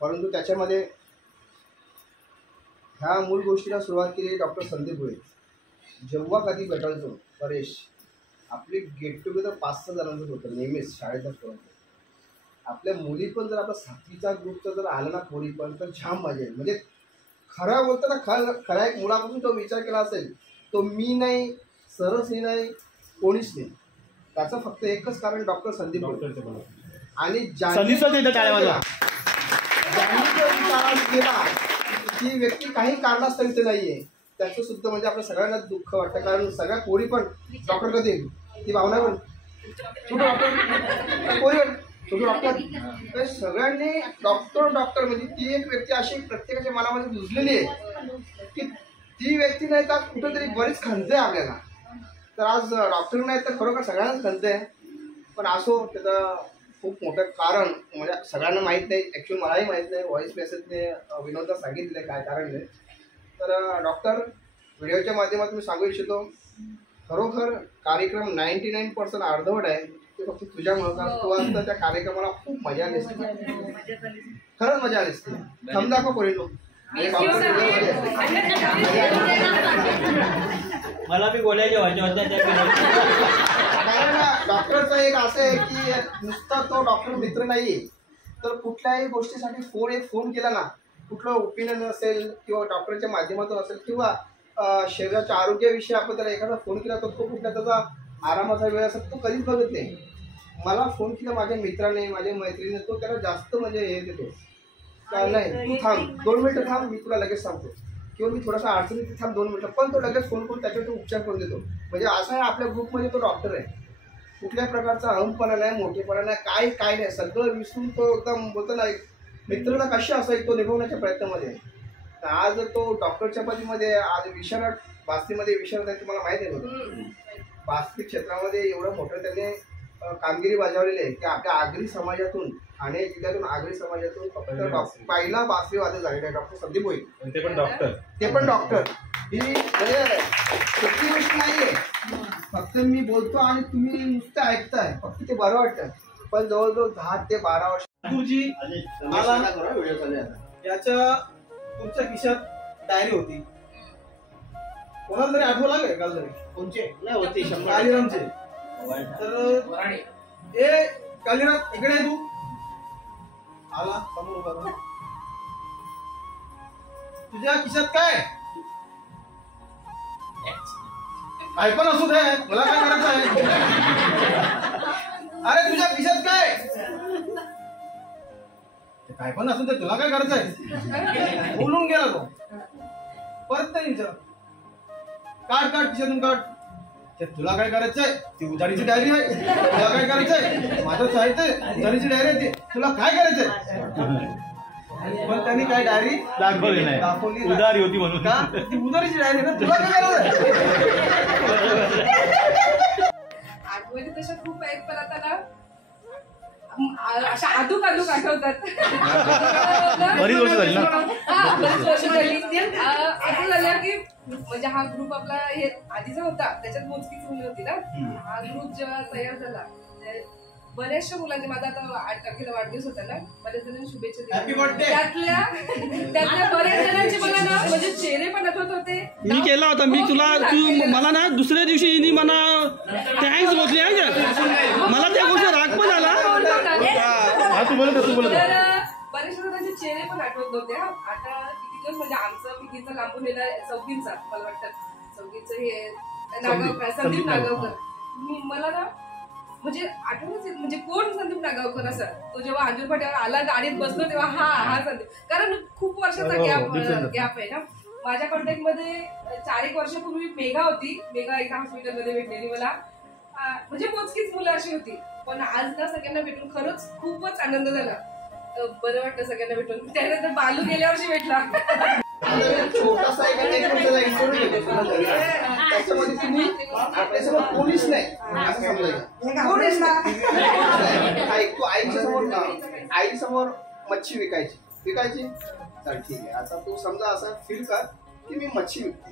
परंतु त्याच्यामध्ये ह्या मूळ गोष्टीला सुरुवात केली डॉक्टर संदीप भुळे. जेव्हा कधी भेटायचो परेश, आपली गेट टुगेदर 5-6 जणांचंच होतं नेहमीच शाळेतच पर्यंत. आपल्या मुली पण जर आपला 7वीचा ग्रुपचा जर आला ना पोरी पण, तर छान मजा येईल. म्हणजे खरा बोलतो ना, खरा एक मुलापासून तो विचार केला असेल तो मी नाही, सरसही नाही, कोणीच नाही. त्याचं फक्त एकच कारण डॉक्टर संदीप भुळे. आणि ज्यांनी केला ती व्यक्ती काही कारणास्तव इथे नाहीये, त्याचं सुद्धा म्हणजे आपल्या सगळ्यांना दुःख वाटतं. कारण सगळ्या पोरी पण डॉक्टर कधी ती भावना पण छोटं डॉक्टर, पोरी पण छोटं डॉक्टर, सगळ्यांनी डॉक्टर म्हणजे ती एक व्यक्ती अशी प्रत्येकाच्या मनामध्ये रुजलेली आहे की ती व्यक्ती नाही तर कुठेतरी बरीच खंत आहे आपल्याला. तर आज डॉक्टर नाही तर खरोखर सगळ्यांनाच खंत आहे. पण असो, त्याचं खूप मोठं कारण म्हणजे सगळ्यांना माहीत नाही, ॲक्च्युअली मलाही माहीत नाही. व्हॉईस मेसेजने विनोदला सांगितले काय कारण आहे. तर डॉक्टर, व्हिडिओच्या माध्यमातून मी सांगू इच्छितो, खरोखर कार्यक्रम 99% अर्धवट आहे ते फक्त तुझ्यामुळं. कारण तू असतं त्या कार्यक्रमाला खूप मजा आली असते, खरंच मजा आली असते. थंब दाखव पोरी लोक. मला बी बोलायचे वाटते. कारण डॉक्टरचं एक असं आहे की नुसता तो डॉक्टर मित्र नाही, तर कुठल्याही गोष्टीसाठी फोन केला ना, कुठलं ओपिनियन असेल किंवा डॉक्टरच्या माध्यमातून असेल किंवा शरीराच्या आरोग्याविषयी आपण त्याला एखादा फोन केला तर तो कुठल्या त्याचा आरामाचा वेळ असेल तो कधीच बघत नाही. मला फोन केला माझ्या मित्राने, माझ्या मैत्रिणीने, तो त्याला जास्त म्हणजे हे देतो, नाही तू थांब 2 मिनिटं थांब, मी तुला लगेच सांगतो, किंवा मी थोडासा अडचणीत थांब 2 मिनिटं, पण तो लगेच फोन करून त्याच्यावर उपचार करून देतो. म्हणजे असं आहे आपल्या ग्रुपमध्ये तो डॉक्टर आहे. कुठल्या प्रकारचा अहमपणा नाही, मोठेपणा नाही, काय नाही, सगळं विसरून तो एकदम बोलतो ना मित्राला कशी असायची तो निभवण्याच्या प्रयत्नामध्ये. तर आज तो डॉक्टरच्या पदीमध्ये आज विशारद बास्तीमध्ये विशारद आहे, तुम्हाला माहीत आहे बघा. बास्ती क्षेत्रामध्ये एवढं मोठं त्याने कामगिरी बजावलेली आहे की आपल्या आगरी समाजातून, ठाणे जिल्ह्यातून आगरी समाजातून फक्त पहिला बासरी वादक झालेला आहे डॉक्टर संदीप भोई. ते पण डॉक्टर ही म्हणजे सोपी गोष्ट नाहीये. फक्त मी बोलतो आणि तुम्ही नुसतं ऐकताय, फक्त ते बरं वाटतं. पण जवळजवळ 10 ते 12 वर्ष गुरुजी याच्या तुमच्या खिशात डायरी होती. कोणाला तरी आठवं लागेल काल तरी कोणचे होते कालीरामचे. तर ए कालीराम इकडे आहे, तू आला समोर उभा राहा. तुझ्या खिशात काय पण असू दे, मला काय करायचं आहे. अरे तुझ्या खिशात काय पण असू दे, तुला काय करायचं आहे. बोलून गेला तो, परत नाही विचार. काढ खिशातून काढ. तुला काय करायचंय, ती उधारीची डायरी आहे. तुला काय करायचंय, माझं साहित्य उधारीची डायरी आहे ती, तुला काय करायचंय. पण त्यांनी काय डायरी दाखवली, उधारी होती म्हणून का, ती उधारीची डायरी ना, तुला काय करायचंय. आठवणी तशा खूप आहेत, पण आता ना अशा अदूक आठवतात. बरीच वर्ष झाली ना. बरीच वर्ष झाली. असं झालं की म्हणजे हा ग्रुप आपला हे आधीचा होता, त्याच्यात मोजकीच मुलं होती ना. हा ग्रुप जेव्हा तयार झाला बऱ्याचशा मुलांचे, माझा आता 8 तारखेला वाढदिवस होता ना, बऱ्याच जणांनी शुभेच्छा Happy दिल्या. birthday. त्यातल्या बऱ्याच जणांचे मला ना म्हणजे चेहरे पण आठवत होते. मी केला होता, मी तू मला ना दुसऱ्या दिवशी मला थँक्स बोलली आहे का, मला त्या गोष्टी राग पण आला. तर बऱ्याचशा जणांचे चेहरे पण आठवत नव्हते. आता किती दिवस म्हणजे आमचं पिकीचं लांबून गेलं, चौकींचा मला वाटतं, चौकीचं हे नागावकर, संदीप नागावकर. मला ना म्हणजे आठवणच येत, म्हणजे कोण संदीप नागावकर असं. तो जेव्हा अंजूर फाट्यावर आला, गाडीत बसलो तेव्हा हा संदीप, कारण खूप वर्षाचा गॅप आहे ना. माझ्या कॉन्टॅक्ट मध्ये 4-1 वर्षापूर्वी मेघा होती. मेघा एका हॉस्पिटलमध्ये भेटलेली मला, म्हणजे मोजकीच मुलं अशी होती. पण आज ना सगळ्यांना भेटून खरंच खूपच आनंद झाला. बरं वाटतं सगळ्यांना भेटून. त्यानंतर बालू गेल्या वर्षी भेटला. छोटासा इंटरव्ह्यू घेतो त्याच्यामध्ये तुम्ही आपल्यासोबत कोणीच नाही असं समजायचं. तू आई समोर मच्छी विकायची चल ठीक आहे. आता तू समजा असं फील कर की मी मच्छी विकते.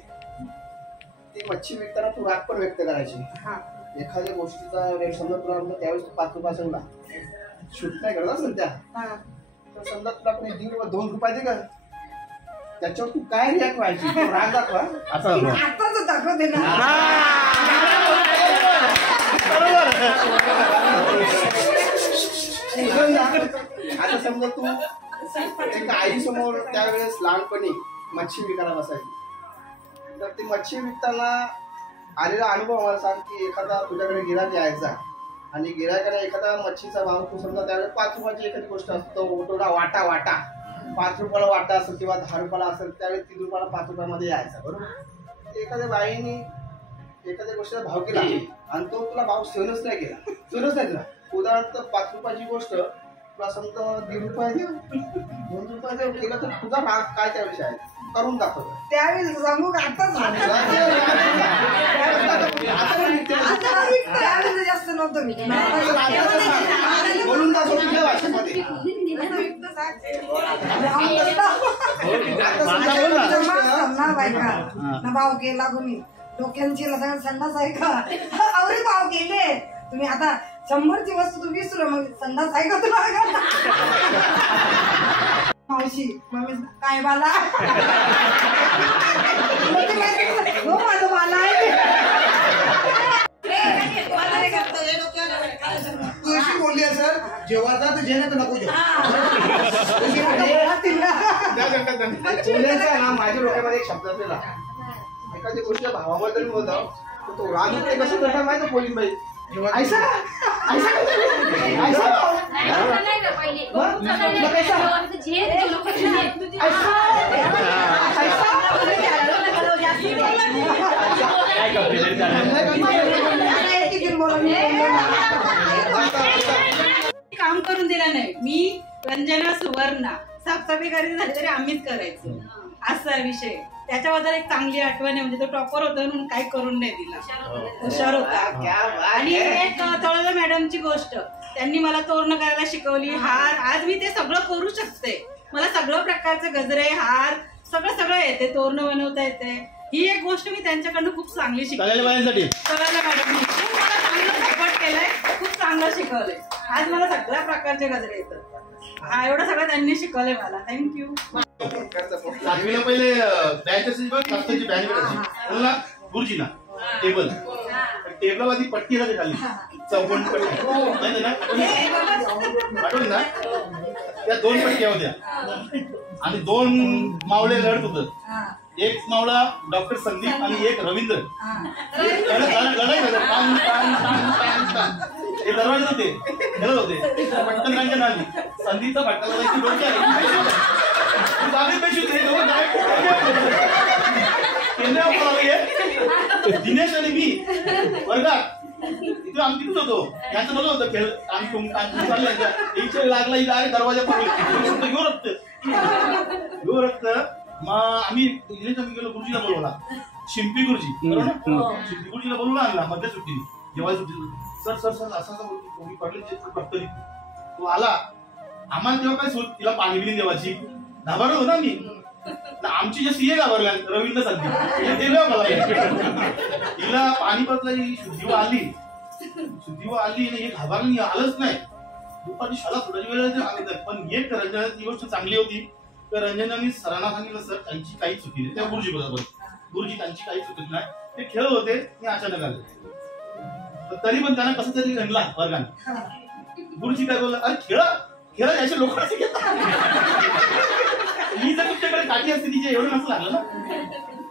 ती मच्छी विकताना तू राग पण व्यक्त करायची. एखाद्या गोष्टीचा रेट समजा तुला त्यावेळेस तू 5 रुपये असेल ना, शूट नाही करत असेल त्या, तर समजा तुला कोणी 1.5 व 2 रुपये दे का, त्याच्यावर तू काय रिॲक्ट व्हायची, तू राग दाखवा आताच दाखवते ना. आता समजा तू एका आई समोर त्यावेळेस लहानपणी मच्छी विकायला बसायची, तर ती मच्छी विकताना आलेला अनुभव मला सांग की एखादा तुझ्याकडे गिऱ्हाईक यायचा आणि गिऱ्हाईकाला एखादा मच्छीचा भाव तू समजा त्यावेळेस 5 रुपयाची एखादी गोष्ट असतो, ओटोडा वाटा 5 रुपयाला वाटा असेल किंवा 10 रुपयाला असेल, त्यावेळेस 3 रुपयाला 5 रुपयामध्ये यायचा बरोबर. एखाद्या बाईने एखाद्या गोष्टीचा भाव केला आणि तो तुला भाव सहनच नाही तुला. उदाहरणार्थ 5 रुपयाची गोष्ट तुला समजा 1.5 रुपये देऊ 2 रुपये देऊ केलं तर तुझा भाग काय त्याविषयी आहे करून दाखवतो. त्यावेळेस सांगू का आताच त्यावेळेस जास्त नव्हतं मी बोलून दाखव तुझ्या भाषेमध्ये. भाव केला तुम्ही डोक्यांची संडास आहे का, अवरे भाव केले तुम्ही. आता 100ची वस्तू तू 20 रुपये, मग संडास आहे का तुला. मावशी मम्मी काय बाला, हो माझं बाला आहे. तू अशी बोलली सर जेव्हा जा तर जेणे तर नको ना. माझ्या डोक्यामध्ये एक शब्द असलेला, एखाद्या गोष्टीच्या भावाबद्दल बोलतो तो राग कसं करता माहिती पोलीस बाई काम करून दिलं नाही. मी रंजना सुवर्णा साफसफाई करायची झाली तरी आम्हीच करायचो असा विषय. त्याच्याबद्दल एक चांगली आठवण आहे, म्हणजे तो टॉपर होता म्हणून काही करून नाही दिला, हुशार होता. आणि एक तळोजा मॅडमची गोष्ट, त्यांनी मला तोरण करायला शिकवली, हार. आज मी ते सगळं करू शकते. मला सगळं प्रकारचे गजरे हार सगळं येते, तोरण बनवता येते. ही एक गोष्ट मी त्यांच्याकडनं खूप चांगली शिकली. तळोजा मॅडमनी खूप मला चांगलं सपोर्ट केलंय, खूप चांगलं शिकवलंय. आज मला सगळ्या प्रकारचे गजरे येतात. एवढं सगळं त्यांनी शिकवलंय मला. थँक्यू. 7वीला पहिले बँच असायची बघ, कापसाची बँच भेटायची ना, गुरुजीना टेबलावरती पट्टी राहते खाली, चौकोन पट्टी माहिती ना, आठवण ना. त्या 2 पट्ट्या होत्या आणि 2 मावळे लढत होत. एक मावळा डॉक्टर संदीप आणि एक रवींद्र. हे दरवाजे होते, खेळत होते. पटकन त्यांच्या नाली संदीपचा फटका लावायची दिनेश आणि मी वर्गात इथे आम्ही तिथून होतो. यांचं बघत होतं खेळ, आम्ही चाललं लागला इथे दरवाजा घेऊ रक्त. मग आम्ही गेलो, गुरुजीला बोलवला, शिंपी गुरुजी बरोबर ना, शिंपी गुरुजीला बोलवला आणला मध्य सुट्टीने, जेव्हा सुट्टी. सर सर सर असा पटकन तो आला. आम्हाला तेव्हा काय तिला पाणी बिणी देवाची घाबरलो होतो ना मी. आमची जे सीए घाबरल्या रवींद्र संदीप मला तिला पाणीपतला जेव्हा आली शुद्धीवर आली नाही, हे घाबरली आलंच नाही. दुपारी शाळा थोड्या वेळा आले. पण एक रंजनाची गोष्ट चांगली होती तर रंजनाने सरांना सांगितलं सर त्यांची काही चुकी नाही. त्या गुरुजी बरोबर गुरुजी त्यांची काही चुकी नाही, ते खेळत होते मी अचानक आले. तरी पण त्यांना कसं तरी आणला वर्गाने. गुरुजी काय बोलला, अरे खेळ खेळ याच्या लोकांचे घेतात. मी जर तुमच्याकडे काठी असते तिच्या एवढं नसं लागलं ना.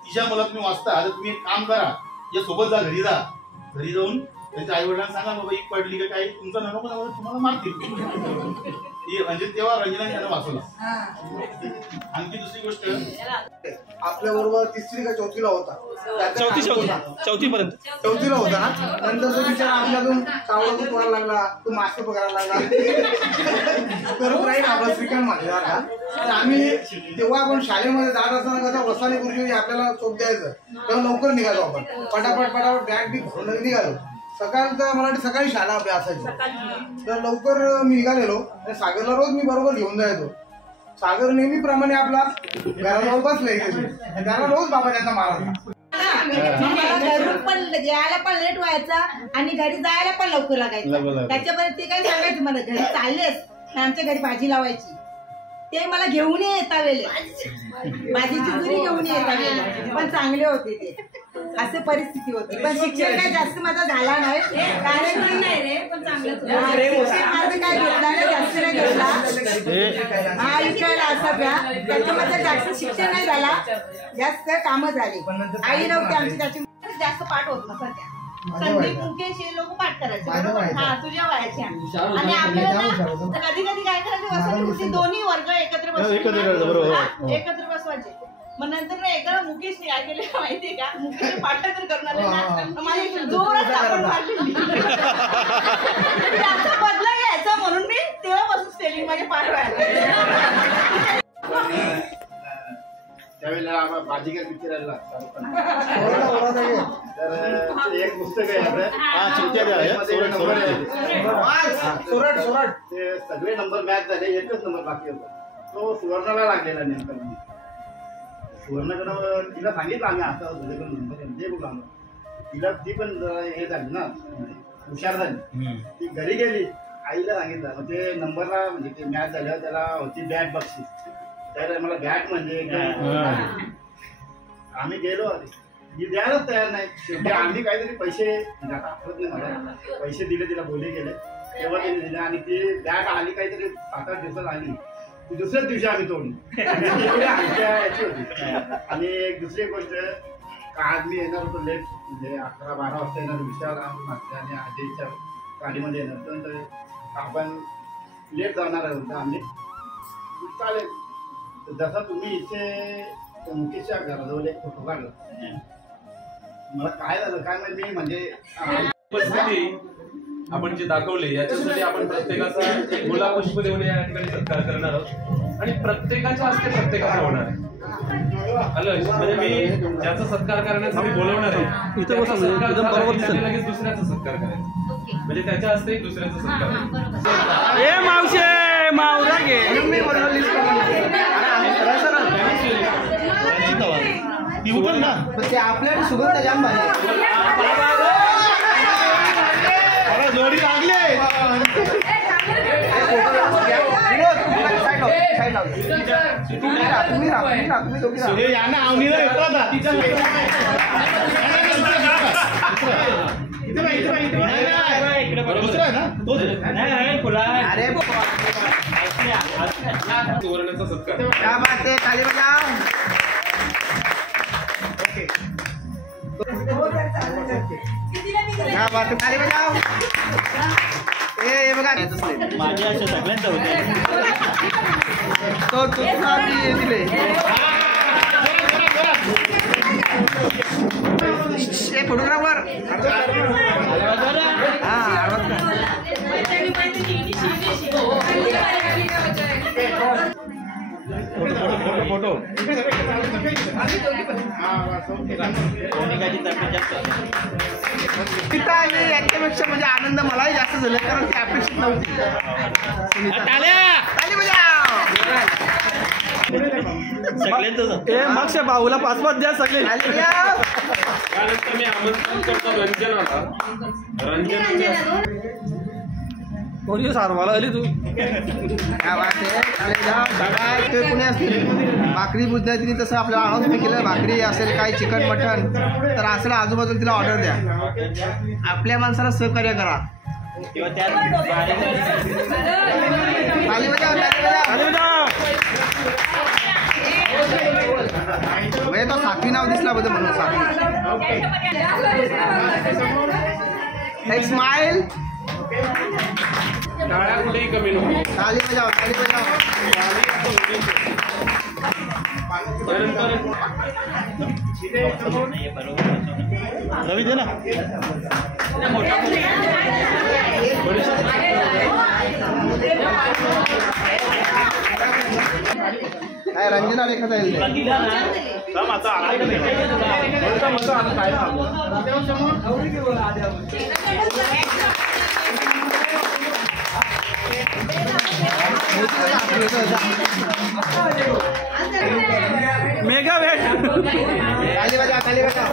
तिच्या मला तुम्ही वाचता, आता तुम्ही एक काम करा, या सोबत जा, घरी जा. घरी जाऊन त्यांच्या आई वडिलांना सांगा बाबा एक पडली का काही तुमचा नको तुम्हाला मारतील. म्हणजे तेव्हा रंजनाने त्यांना वाचवला. आणखी दुसरी गोष्ट आपल्या बरोबर तिसरी का चौथीला होता, चौथीला होता. नंतर तो बिचारा आपल्याकडून कावळा पडायला लागला, तो मास्क पकडायला लागला. करत राहील आपला श्रीकांत माझ्या. तर आम्ही तेव्हा आपण शाळेमध्ये जात असताना कसं वसाने गुरुजी आपल्याला चोप द्यायचं, तेव्हा लवकर निघालो आपण. पटापट बॅग बी भरून निघालो. सकाळचं मराठी सकाळी शाळा आपल्या असायची, तर लवकर मी निघालेलो. सागरला रोज मी बरोबर घेऊन जायचो. सागर नेहमीप्रमाणे आपला घराजवळ बसलाय, त्याला रोज बाबा त्यांना मारायचा. घरून पण यायला पण लेट व्हायचा आणि घरी जायला पण लवकर लागायचं. त्याच्यापर्यंत ते काय सांगायचं, मला घरी चाललेस आमच्या घरी भाजी लावायची, ते मला घेऊन येता वेळे भाजीची जुरी घेऊन येता वेळे. पण चांगले होते ते, असे परिस्थिती होती. पण शिक्षण काय जास्त माझा झाला नाही, कारण नाही रे, पण चांगलं माझं काय घेतला नाही, जास्त नाही घेतला. हा विचारला असा त्याच्यामध्ये जास्त शिक्षण नाही झाला, जास्त कामं झाली. आई नव्हती आमची, त्याची जास्त पाठ होत नसत. त्या संदीप मुकेश हे लोक पाठ करायचे. हा तुझ्या वयाचे. आणि आपल्याला कधी कधी काय करायचे, दोन्ही वर्ग एकत्र बसवायचे. मग नंतर एका मुकेशने काय केले माहितीये का, मुकेश पाठ तर करून आले ना, माझी जोरात आपण मारली. त्याचा बदला घ्यायचा म्हणून मी तेव्हापासून स्पेलिंग माझे पाठ व्हायला. त्यावेळेला बाजीगर पिक्चर आला तर एक पुस्तक आहे ते सगळे नंबर मॅच झाले, एकच नंबर बाकी होता, तो सुवर्णाला लागलेला. नेमका सुवर्णाकडं तिला सांगितलं आम्ही आता नंबर दे बघू आम्हाला. तिला ती पण हे झाली ना, हुशार झाली. ती घरी गेली, आईला सांगितलं. मग ते नंबरला म्हणजे ते मॅच झाल्यावर त्याला होती बॅट बक्षीस. तर मला बॅट म्हणजे आम्ही गेलो, मी द्यायलाच तयार नाही. शेवटी आम्ही काहीतरी पैसे आता आठवत नाही मला, पैसे दिले, तिला बोले केले, तेव्हा तिने दिले. आणि ती बॅट आली काहीतरी 7-8 दिवसात आली. दुसऱ्याच दिवशी आम्ही तोडली. याची होती. आणि एक दुसरी गोष्ट, आज मी येणार होतो लेट, म्हणजे 11-12 वाजता येणार, विशाल आणि अजयच्या गाडीमध्ये येणार, तर आपण लेट जाणार होतो आम्ही. चालेल, जसा तुम्ही इथे मुकेशच्या घराजवळ एक फोटो काढला, मला काय झालं काय माहिती, म्हणजे परिस्थिती आपण जे दाखवले याच्यासाठी आपण प्रत्येकाचा गुलाब पुष्प देऊन या ठिकाणी सत्कार करणार आहोत. आणि प्रत्येकाच्या हस्ते प्रत्येकाचा होणार आहे. म्हणजे मी ज्याचा सत्कार करण्यासाठी बोलवणार आहे, लगेच दुसऱ्याचा सत्कार करायचा, म्हणजे त्याच्या हस्ते दुसऱ्याचा सत्कार. ए मावशे मावरा घे आपल्या सुगंध जाम जोडी लागले. सुवर्णाचा सत्कार. खाली बजाव. क्या बात है, खाली बजाव. ए बघा माझ्या अशा सगळ्यांचा होते, तो तुझा दिले. फोटोग्राफर फोटो यांच्यापेक्षा म्हणजे आनंद मलाही जास्त झाला, कारण ती अपेक्षित नव्हती. सगळ्यांचं मग भाऊला 5-5 द्या सगळे. त्यानंतर मी आमंत्रण करतो रंजनाला. रंजना कोणी सारवाला आली तू ते पुणे असतील भाकरी बुद्धायची तसं आपल्याला अनाउन्समेंट केलं. भाकरी असेल काही चिकन मटन तर असेल आजूबाजूला तिला ऑर्डर द्या. आपल्या माणसाला सहकार्य करा. म्हणजे तो साखी नाव दिसला बद्दल म्हणून साखी. एक स्माइल. टाळ्या कुठेही कमी नको. ताली बजाव ताली बजाव. रवी दे ना. काय रंजना रेखा जाईल मेगा वेट खाली बजा खाली बजा.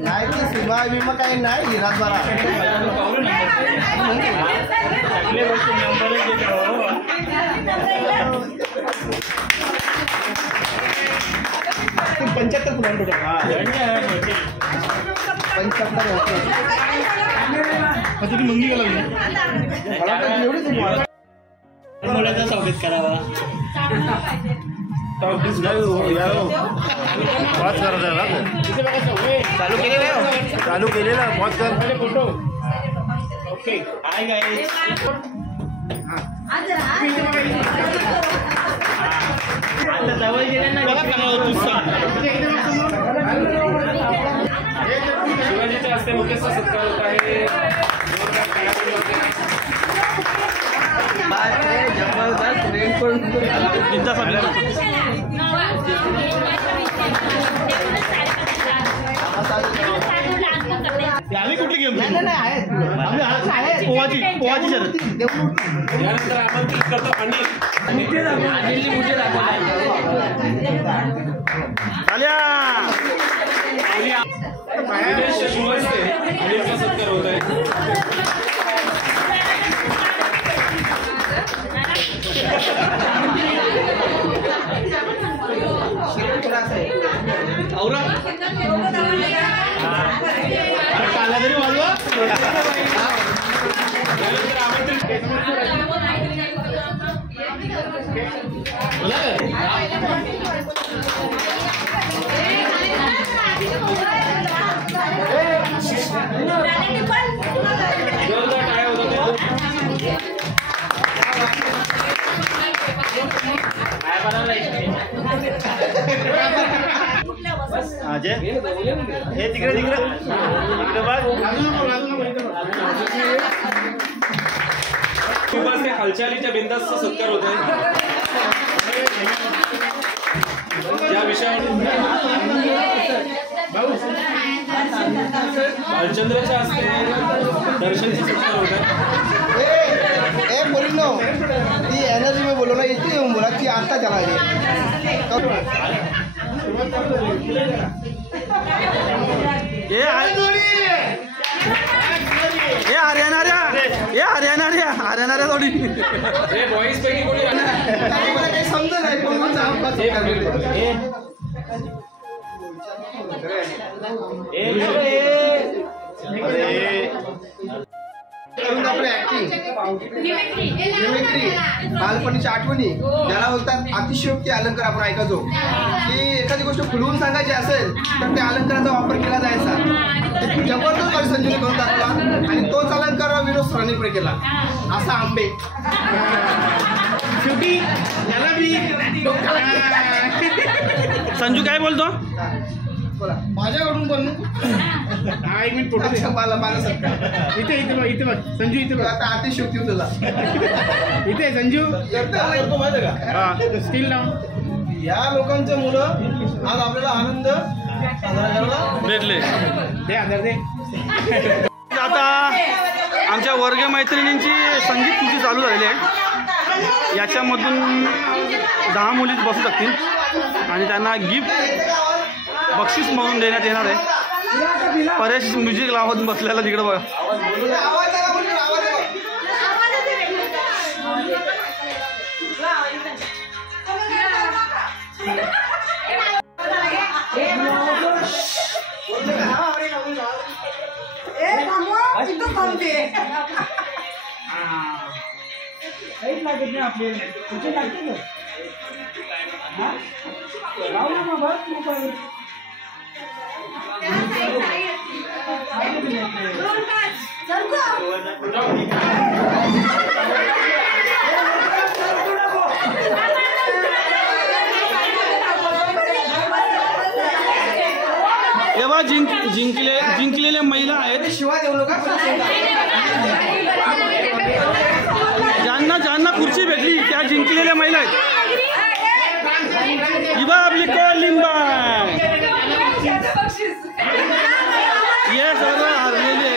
नाही ती सीमा विमा काही नाही हिरात बरा. पंच्याहत्तर फुलांना टोटल. 75 तुम्ही मंगी गेला एवढीच स्वागत करावा. चालू केलेला मॉज कर फोटो. Okay hi guys. आता जवळ गेले ना शिवाजीच्या हस्ते मुख्यचा सत्कार होत आहे. आम्ही कुठली गेम पोहाची शरद. यानंतर आमंत्रित करतो अनिल. अनिलने मुठे दिनेश शिवस्ते अनिलचा सत्कार होत आहे. काला तरी वाजवा. अजय हे तिकडे तिकडे हालचालीच्या बिंदास्त सत्कार होत आहे. या विषयावर भालचंद्रच्या हस्ते दर्शनचा सत्कार होत आहे. बोली नो ती एनर्जी में बोलो ना इतनी येऊन बोला ती आता चला हरियाणा थोडी बॉईज पैकी कोणी काही समजत नाही करून आपलं ऍक्टिंग मिमिक्री बालपणीच्या आठवणी ज्याला बोलतात अतिशयोक्ती अलंकार. आपण ऐकायचो की एखादी गोष्ट खुलवून सांगायची असेल तर त्या अलंकाराचा वापर केला जायचा. जबरदस्त संजूने करून दाखवला आणि तोच अलंकार विनोद सरांनी पुढे केला. असा आंबे शेवटी याला मी संजू काय बोलतो माझ्याकडून पण हा एक मिनिट फोटो माझा सरकार इथे इथे इथे बघ संजू इथे बघ. आता अतिशयोक्ती तुला इथे संजू माहिती का स्टील लाव. या लोकांच्या मुलं आज आपल्याला आनंद साजरा करायला भेटले. दे आधार दे. आता आमच्या वर्ग मैत्रिणींची संगीत खुर्ची चालू झालेली आहे. याच्यामधून 10 मुली बसू शकतील आणि त्यांना गिफ्ट बक्षीस म्हणून देण्यात येणार आहे. परेश म्युझिक लावून बसलेला तिकडे बघा. जिंकलेल्या महिला आहेत. ज्यांना खुर्ची भेटली त्या जिंकलेल्या महिला आहेत. इबा आपली कोलिंबा ये सर्व हरलेले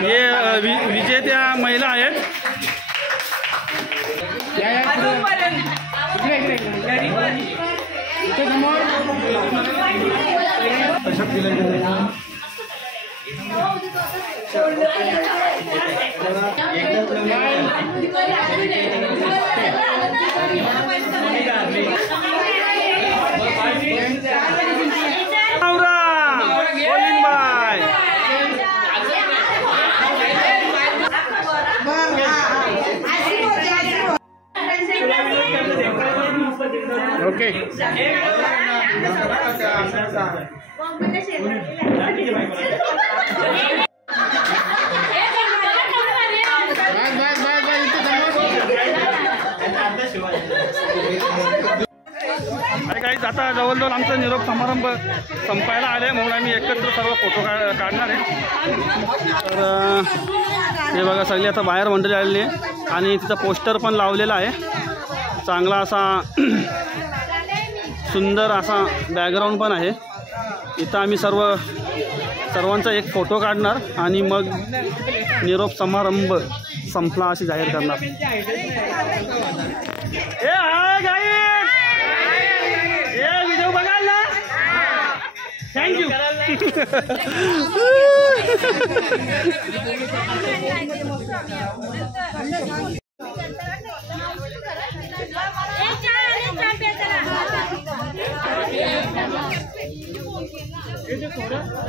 हे विजेत्या महिला आहेत. ओके अरे काही आता जवळजवळ आमचा निरोप समारंभ संपायला आले म्हणून आम्ही एकत्र सर्व फोटो काढणार आहे. तर हे बघा सगळी आता बाहेर मंडळी आलेली आहे आणि तिथं पोस्टर पण लावलेला आहे. चांगला असा सुंदर असा बॅकग्राऊंड पण आहे. इथं आम्ही सर्वांचा एक फोटो काढणार आणि मग निरोप समारंभ संपला अशी जाहीर करणार. ए हाय गाईस, ए व्हिडिओ बघाल ना, थँक्यू.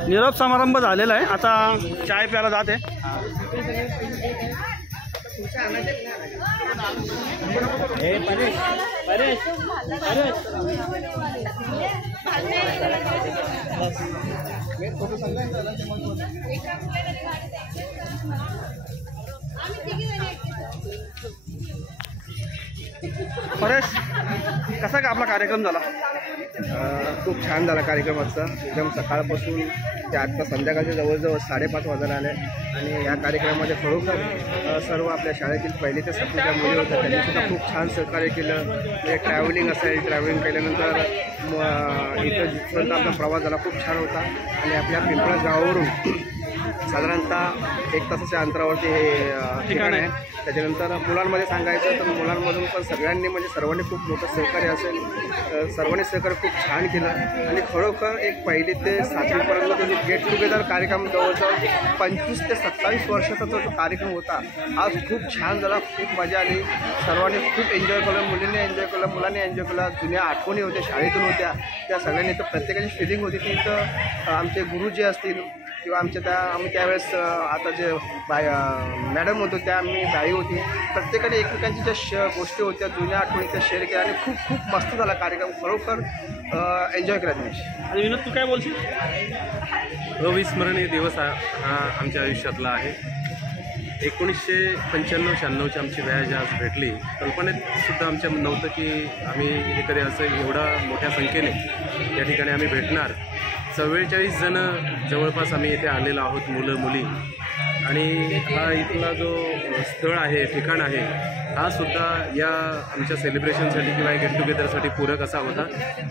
निरोप समारंभ झालेला आहे. आता चाय प्यायला जाते. परेश, कसा का आपला कार्यक्रम झाला? खूप छान झाला कार्यक्रम आजचा. एकदम सकाळपासून ते आत्ता संध्याकाळच्या जवळजवळ 5:30 वाजायला आले आणि या कार्यक्रमामध्ये खरोखर सर्व आपल्या शाळेतील पहिली ते 7वीच्या मुली होत्या त्यांनीसुद्धा खूप छान सहकार्य केलं. म्हणजे ट्रॅव्हलिंग असेल, ट्रॅव्हलिंग केल्यानंतर इथं जिथपर्यंत आपला प्रवास झाला खूप छान होता आणि आपल्या पिंपळा गावावरून साधारणतः 1 तासाच्या अंतरावरती हे ठिकाण आहे. त्याच्यानंतर मुलांमध्ये सांगायचं तर मुलांमधून पण सगळ्यांनी म्हणजे सर्वांनी खूप मोठं सहकार्य असेल, सर्वांनी सहकार्य खूप छान केलं आणि खरोखर एक 1ली ते 7वीपर्यंत जो गेट टुगेदर कार्यक्रम जवळजवळ 25 ते 27 वर्षाचा जो कार्यक्रम होता आज खूप छान झाला. खूप मजा आली. सर्वांनी खूप एन्जॉय केलं. मुलींनी एन्जॉय केलं, मुलांनी एन्जॉय केलं. जुन्या आठवणी होत्या शाळेतून होत्या त्या सगळ्यांनी. तर प्रत्येकाची फिलिंग होती ती. तर आमचे गुरु जे असतील किंवा आम्ही त्यावेळेस आता जे मॅडम होतो त्या आम्ही बाई होती, प्रत्येकाने एकमेकांची ज्या गोष्टी होत्या जुन्या आठवणी त्या शेअर केल्या आणि खूप खूप मस्त झाला कार्यक्रम. खरोखर एन्जॉय केला दिवस. आणि विनोद, तू काय बोलशील? अविस्मरणीय दिवस हा आमच्या आयुष्यातला आहे. 1995-96ची आमची बॅच आज भेटली. कल्पनेत सुद्धा आमच्या नव्हतं की आम्ही एखाद्या असं एवढा मोठ्या संख्येने या ठिकाणी आम्ही भेटणार. 44 जण जवळपास आम्ही इथे आलेलो आहोत, मुलं मुली. आणि हा इथला जो स्थळ आहे, ठिकाण आहे, हा सुद्धा या आमच्या सेलिब्रेशनसाठी किंवा गेट टुगेदरसाठी पूरक असा होता.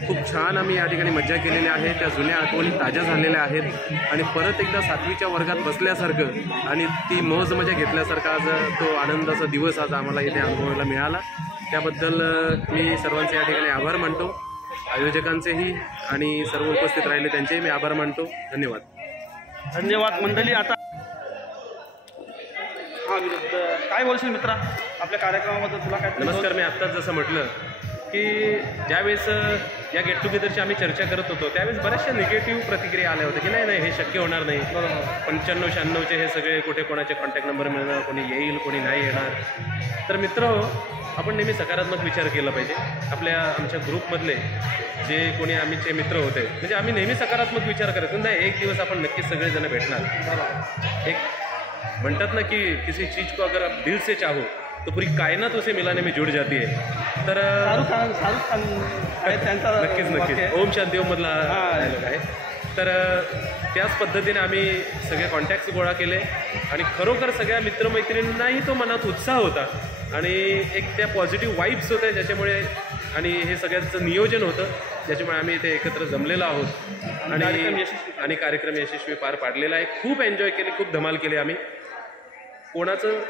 खूप छान आम्ही या ठिकाणी मज्जा केलेली आहे. त्या जुन्या आठवणी ताज्या झालेल्या आहेत आणि परत एकदा 7वीच्या वर्गात बसल्यासारखं आणि ती मौज मजा घेतल्यासारखा आज तो आनंदाचा दिवस आज आम्हाला इथे अनुभवायला मिळाला. त्याबद्दल मी सर्वांचे या ठिकाणी आभार मानतो, आयोजकांचेही आणि सर्व उपस्थित राहिले त्यांचेही मी आभार मानतो. धन्यवाद. धन्यवाद मंडळी. आता हां काय बोलशील मित्रा आपल्या कार्यक्रमाबद्दल? तुला काय? नमस्कार. मी आत्ताच जसं म्हटलं की ज्यावेळेस या गेट टुगेदरची आम्ही चर्चा करत होतो त्यावेळेस बऱ्याचशा निगेटिव्ह प्रतिक्रिया आल्या होत्या की नाही हे शक्य होणार नाही. 95-96चे हे सगळे कुठे कोणाचे कॉन्टॅक्ट नंबर मिळणार, कोणी येईल कोणी नाही येणार. तर मित्र, आपण नेहमी सकारात्मक विचार केला पाहिजे. आमच्या ग्रुपमधले जे कोणी आम्हीचे मित्र होते म्हणजे आम्ही नेहमी सकारात्मक विचार करत नाही. एक दिवस आपण नक्कीच सगळेजण भेटणार. एक म्हणतात ना की किसी चीज़ को अगर आप दिल से चाहो तो पूरी कायनात उसे मिलाने में जुड़ जाती है. तर शाहरुख खान आहे त्यांचा नक्कीच ओम शांती ओम मधला डायलॉग आहे. तर त्याच पद्धतीने आम्ही सगळे कॉन्टॅक्ट्स गोळा केले आणि खरोखर सगळ्या मित्रमैत्रिणींनाही तो मनात उत्साह होता आणि एक त्या पॉझिटिव्ह वाईब्स होत्या ज्याच्यामुळे आणि हे सगळ्यांचं नियोजन होतं ज्याच्यामुळे आम्ही इथे एकत्र जमलेलो आहोत आणि कार्यक्रम यशस्वी पार पाडलेला आहे. खूप एन्जॉय केले, खूप धमाल केली आम्ही. कोणाचं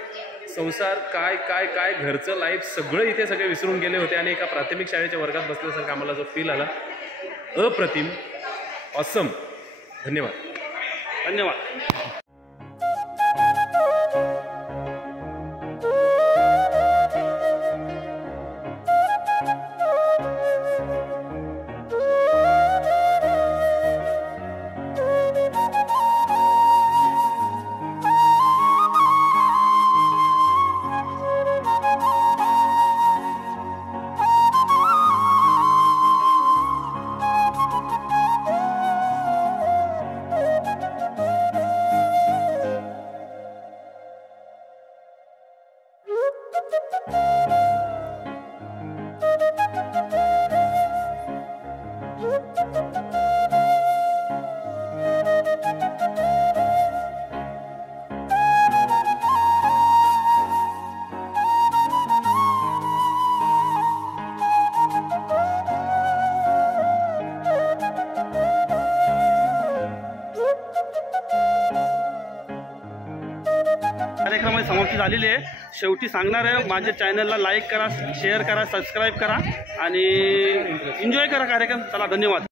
संसार काय काय काय घरचं लाईफ सगळं इथे सगळे विसरून गेले होते आणि एका प्राथमिक शाळेच्या वर्गात बसल्यासारखा आम्हाला जो फील आला, अप्रतिम, ऑसम. धन्यवाद. धन्यवाद. कार्यक्रमाची समाप्ती झालेली आहे. शेवटी सांगणार आहे, माझ्या चॅनलला लाईक करा, शेअर करा, सबस्क्राईब करा आणि एन्जॉय करा कार्यक्रम. चला, धन्यवाद.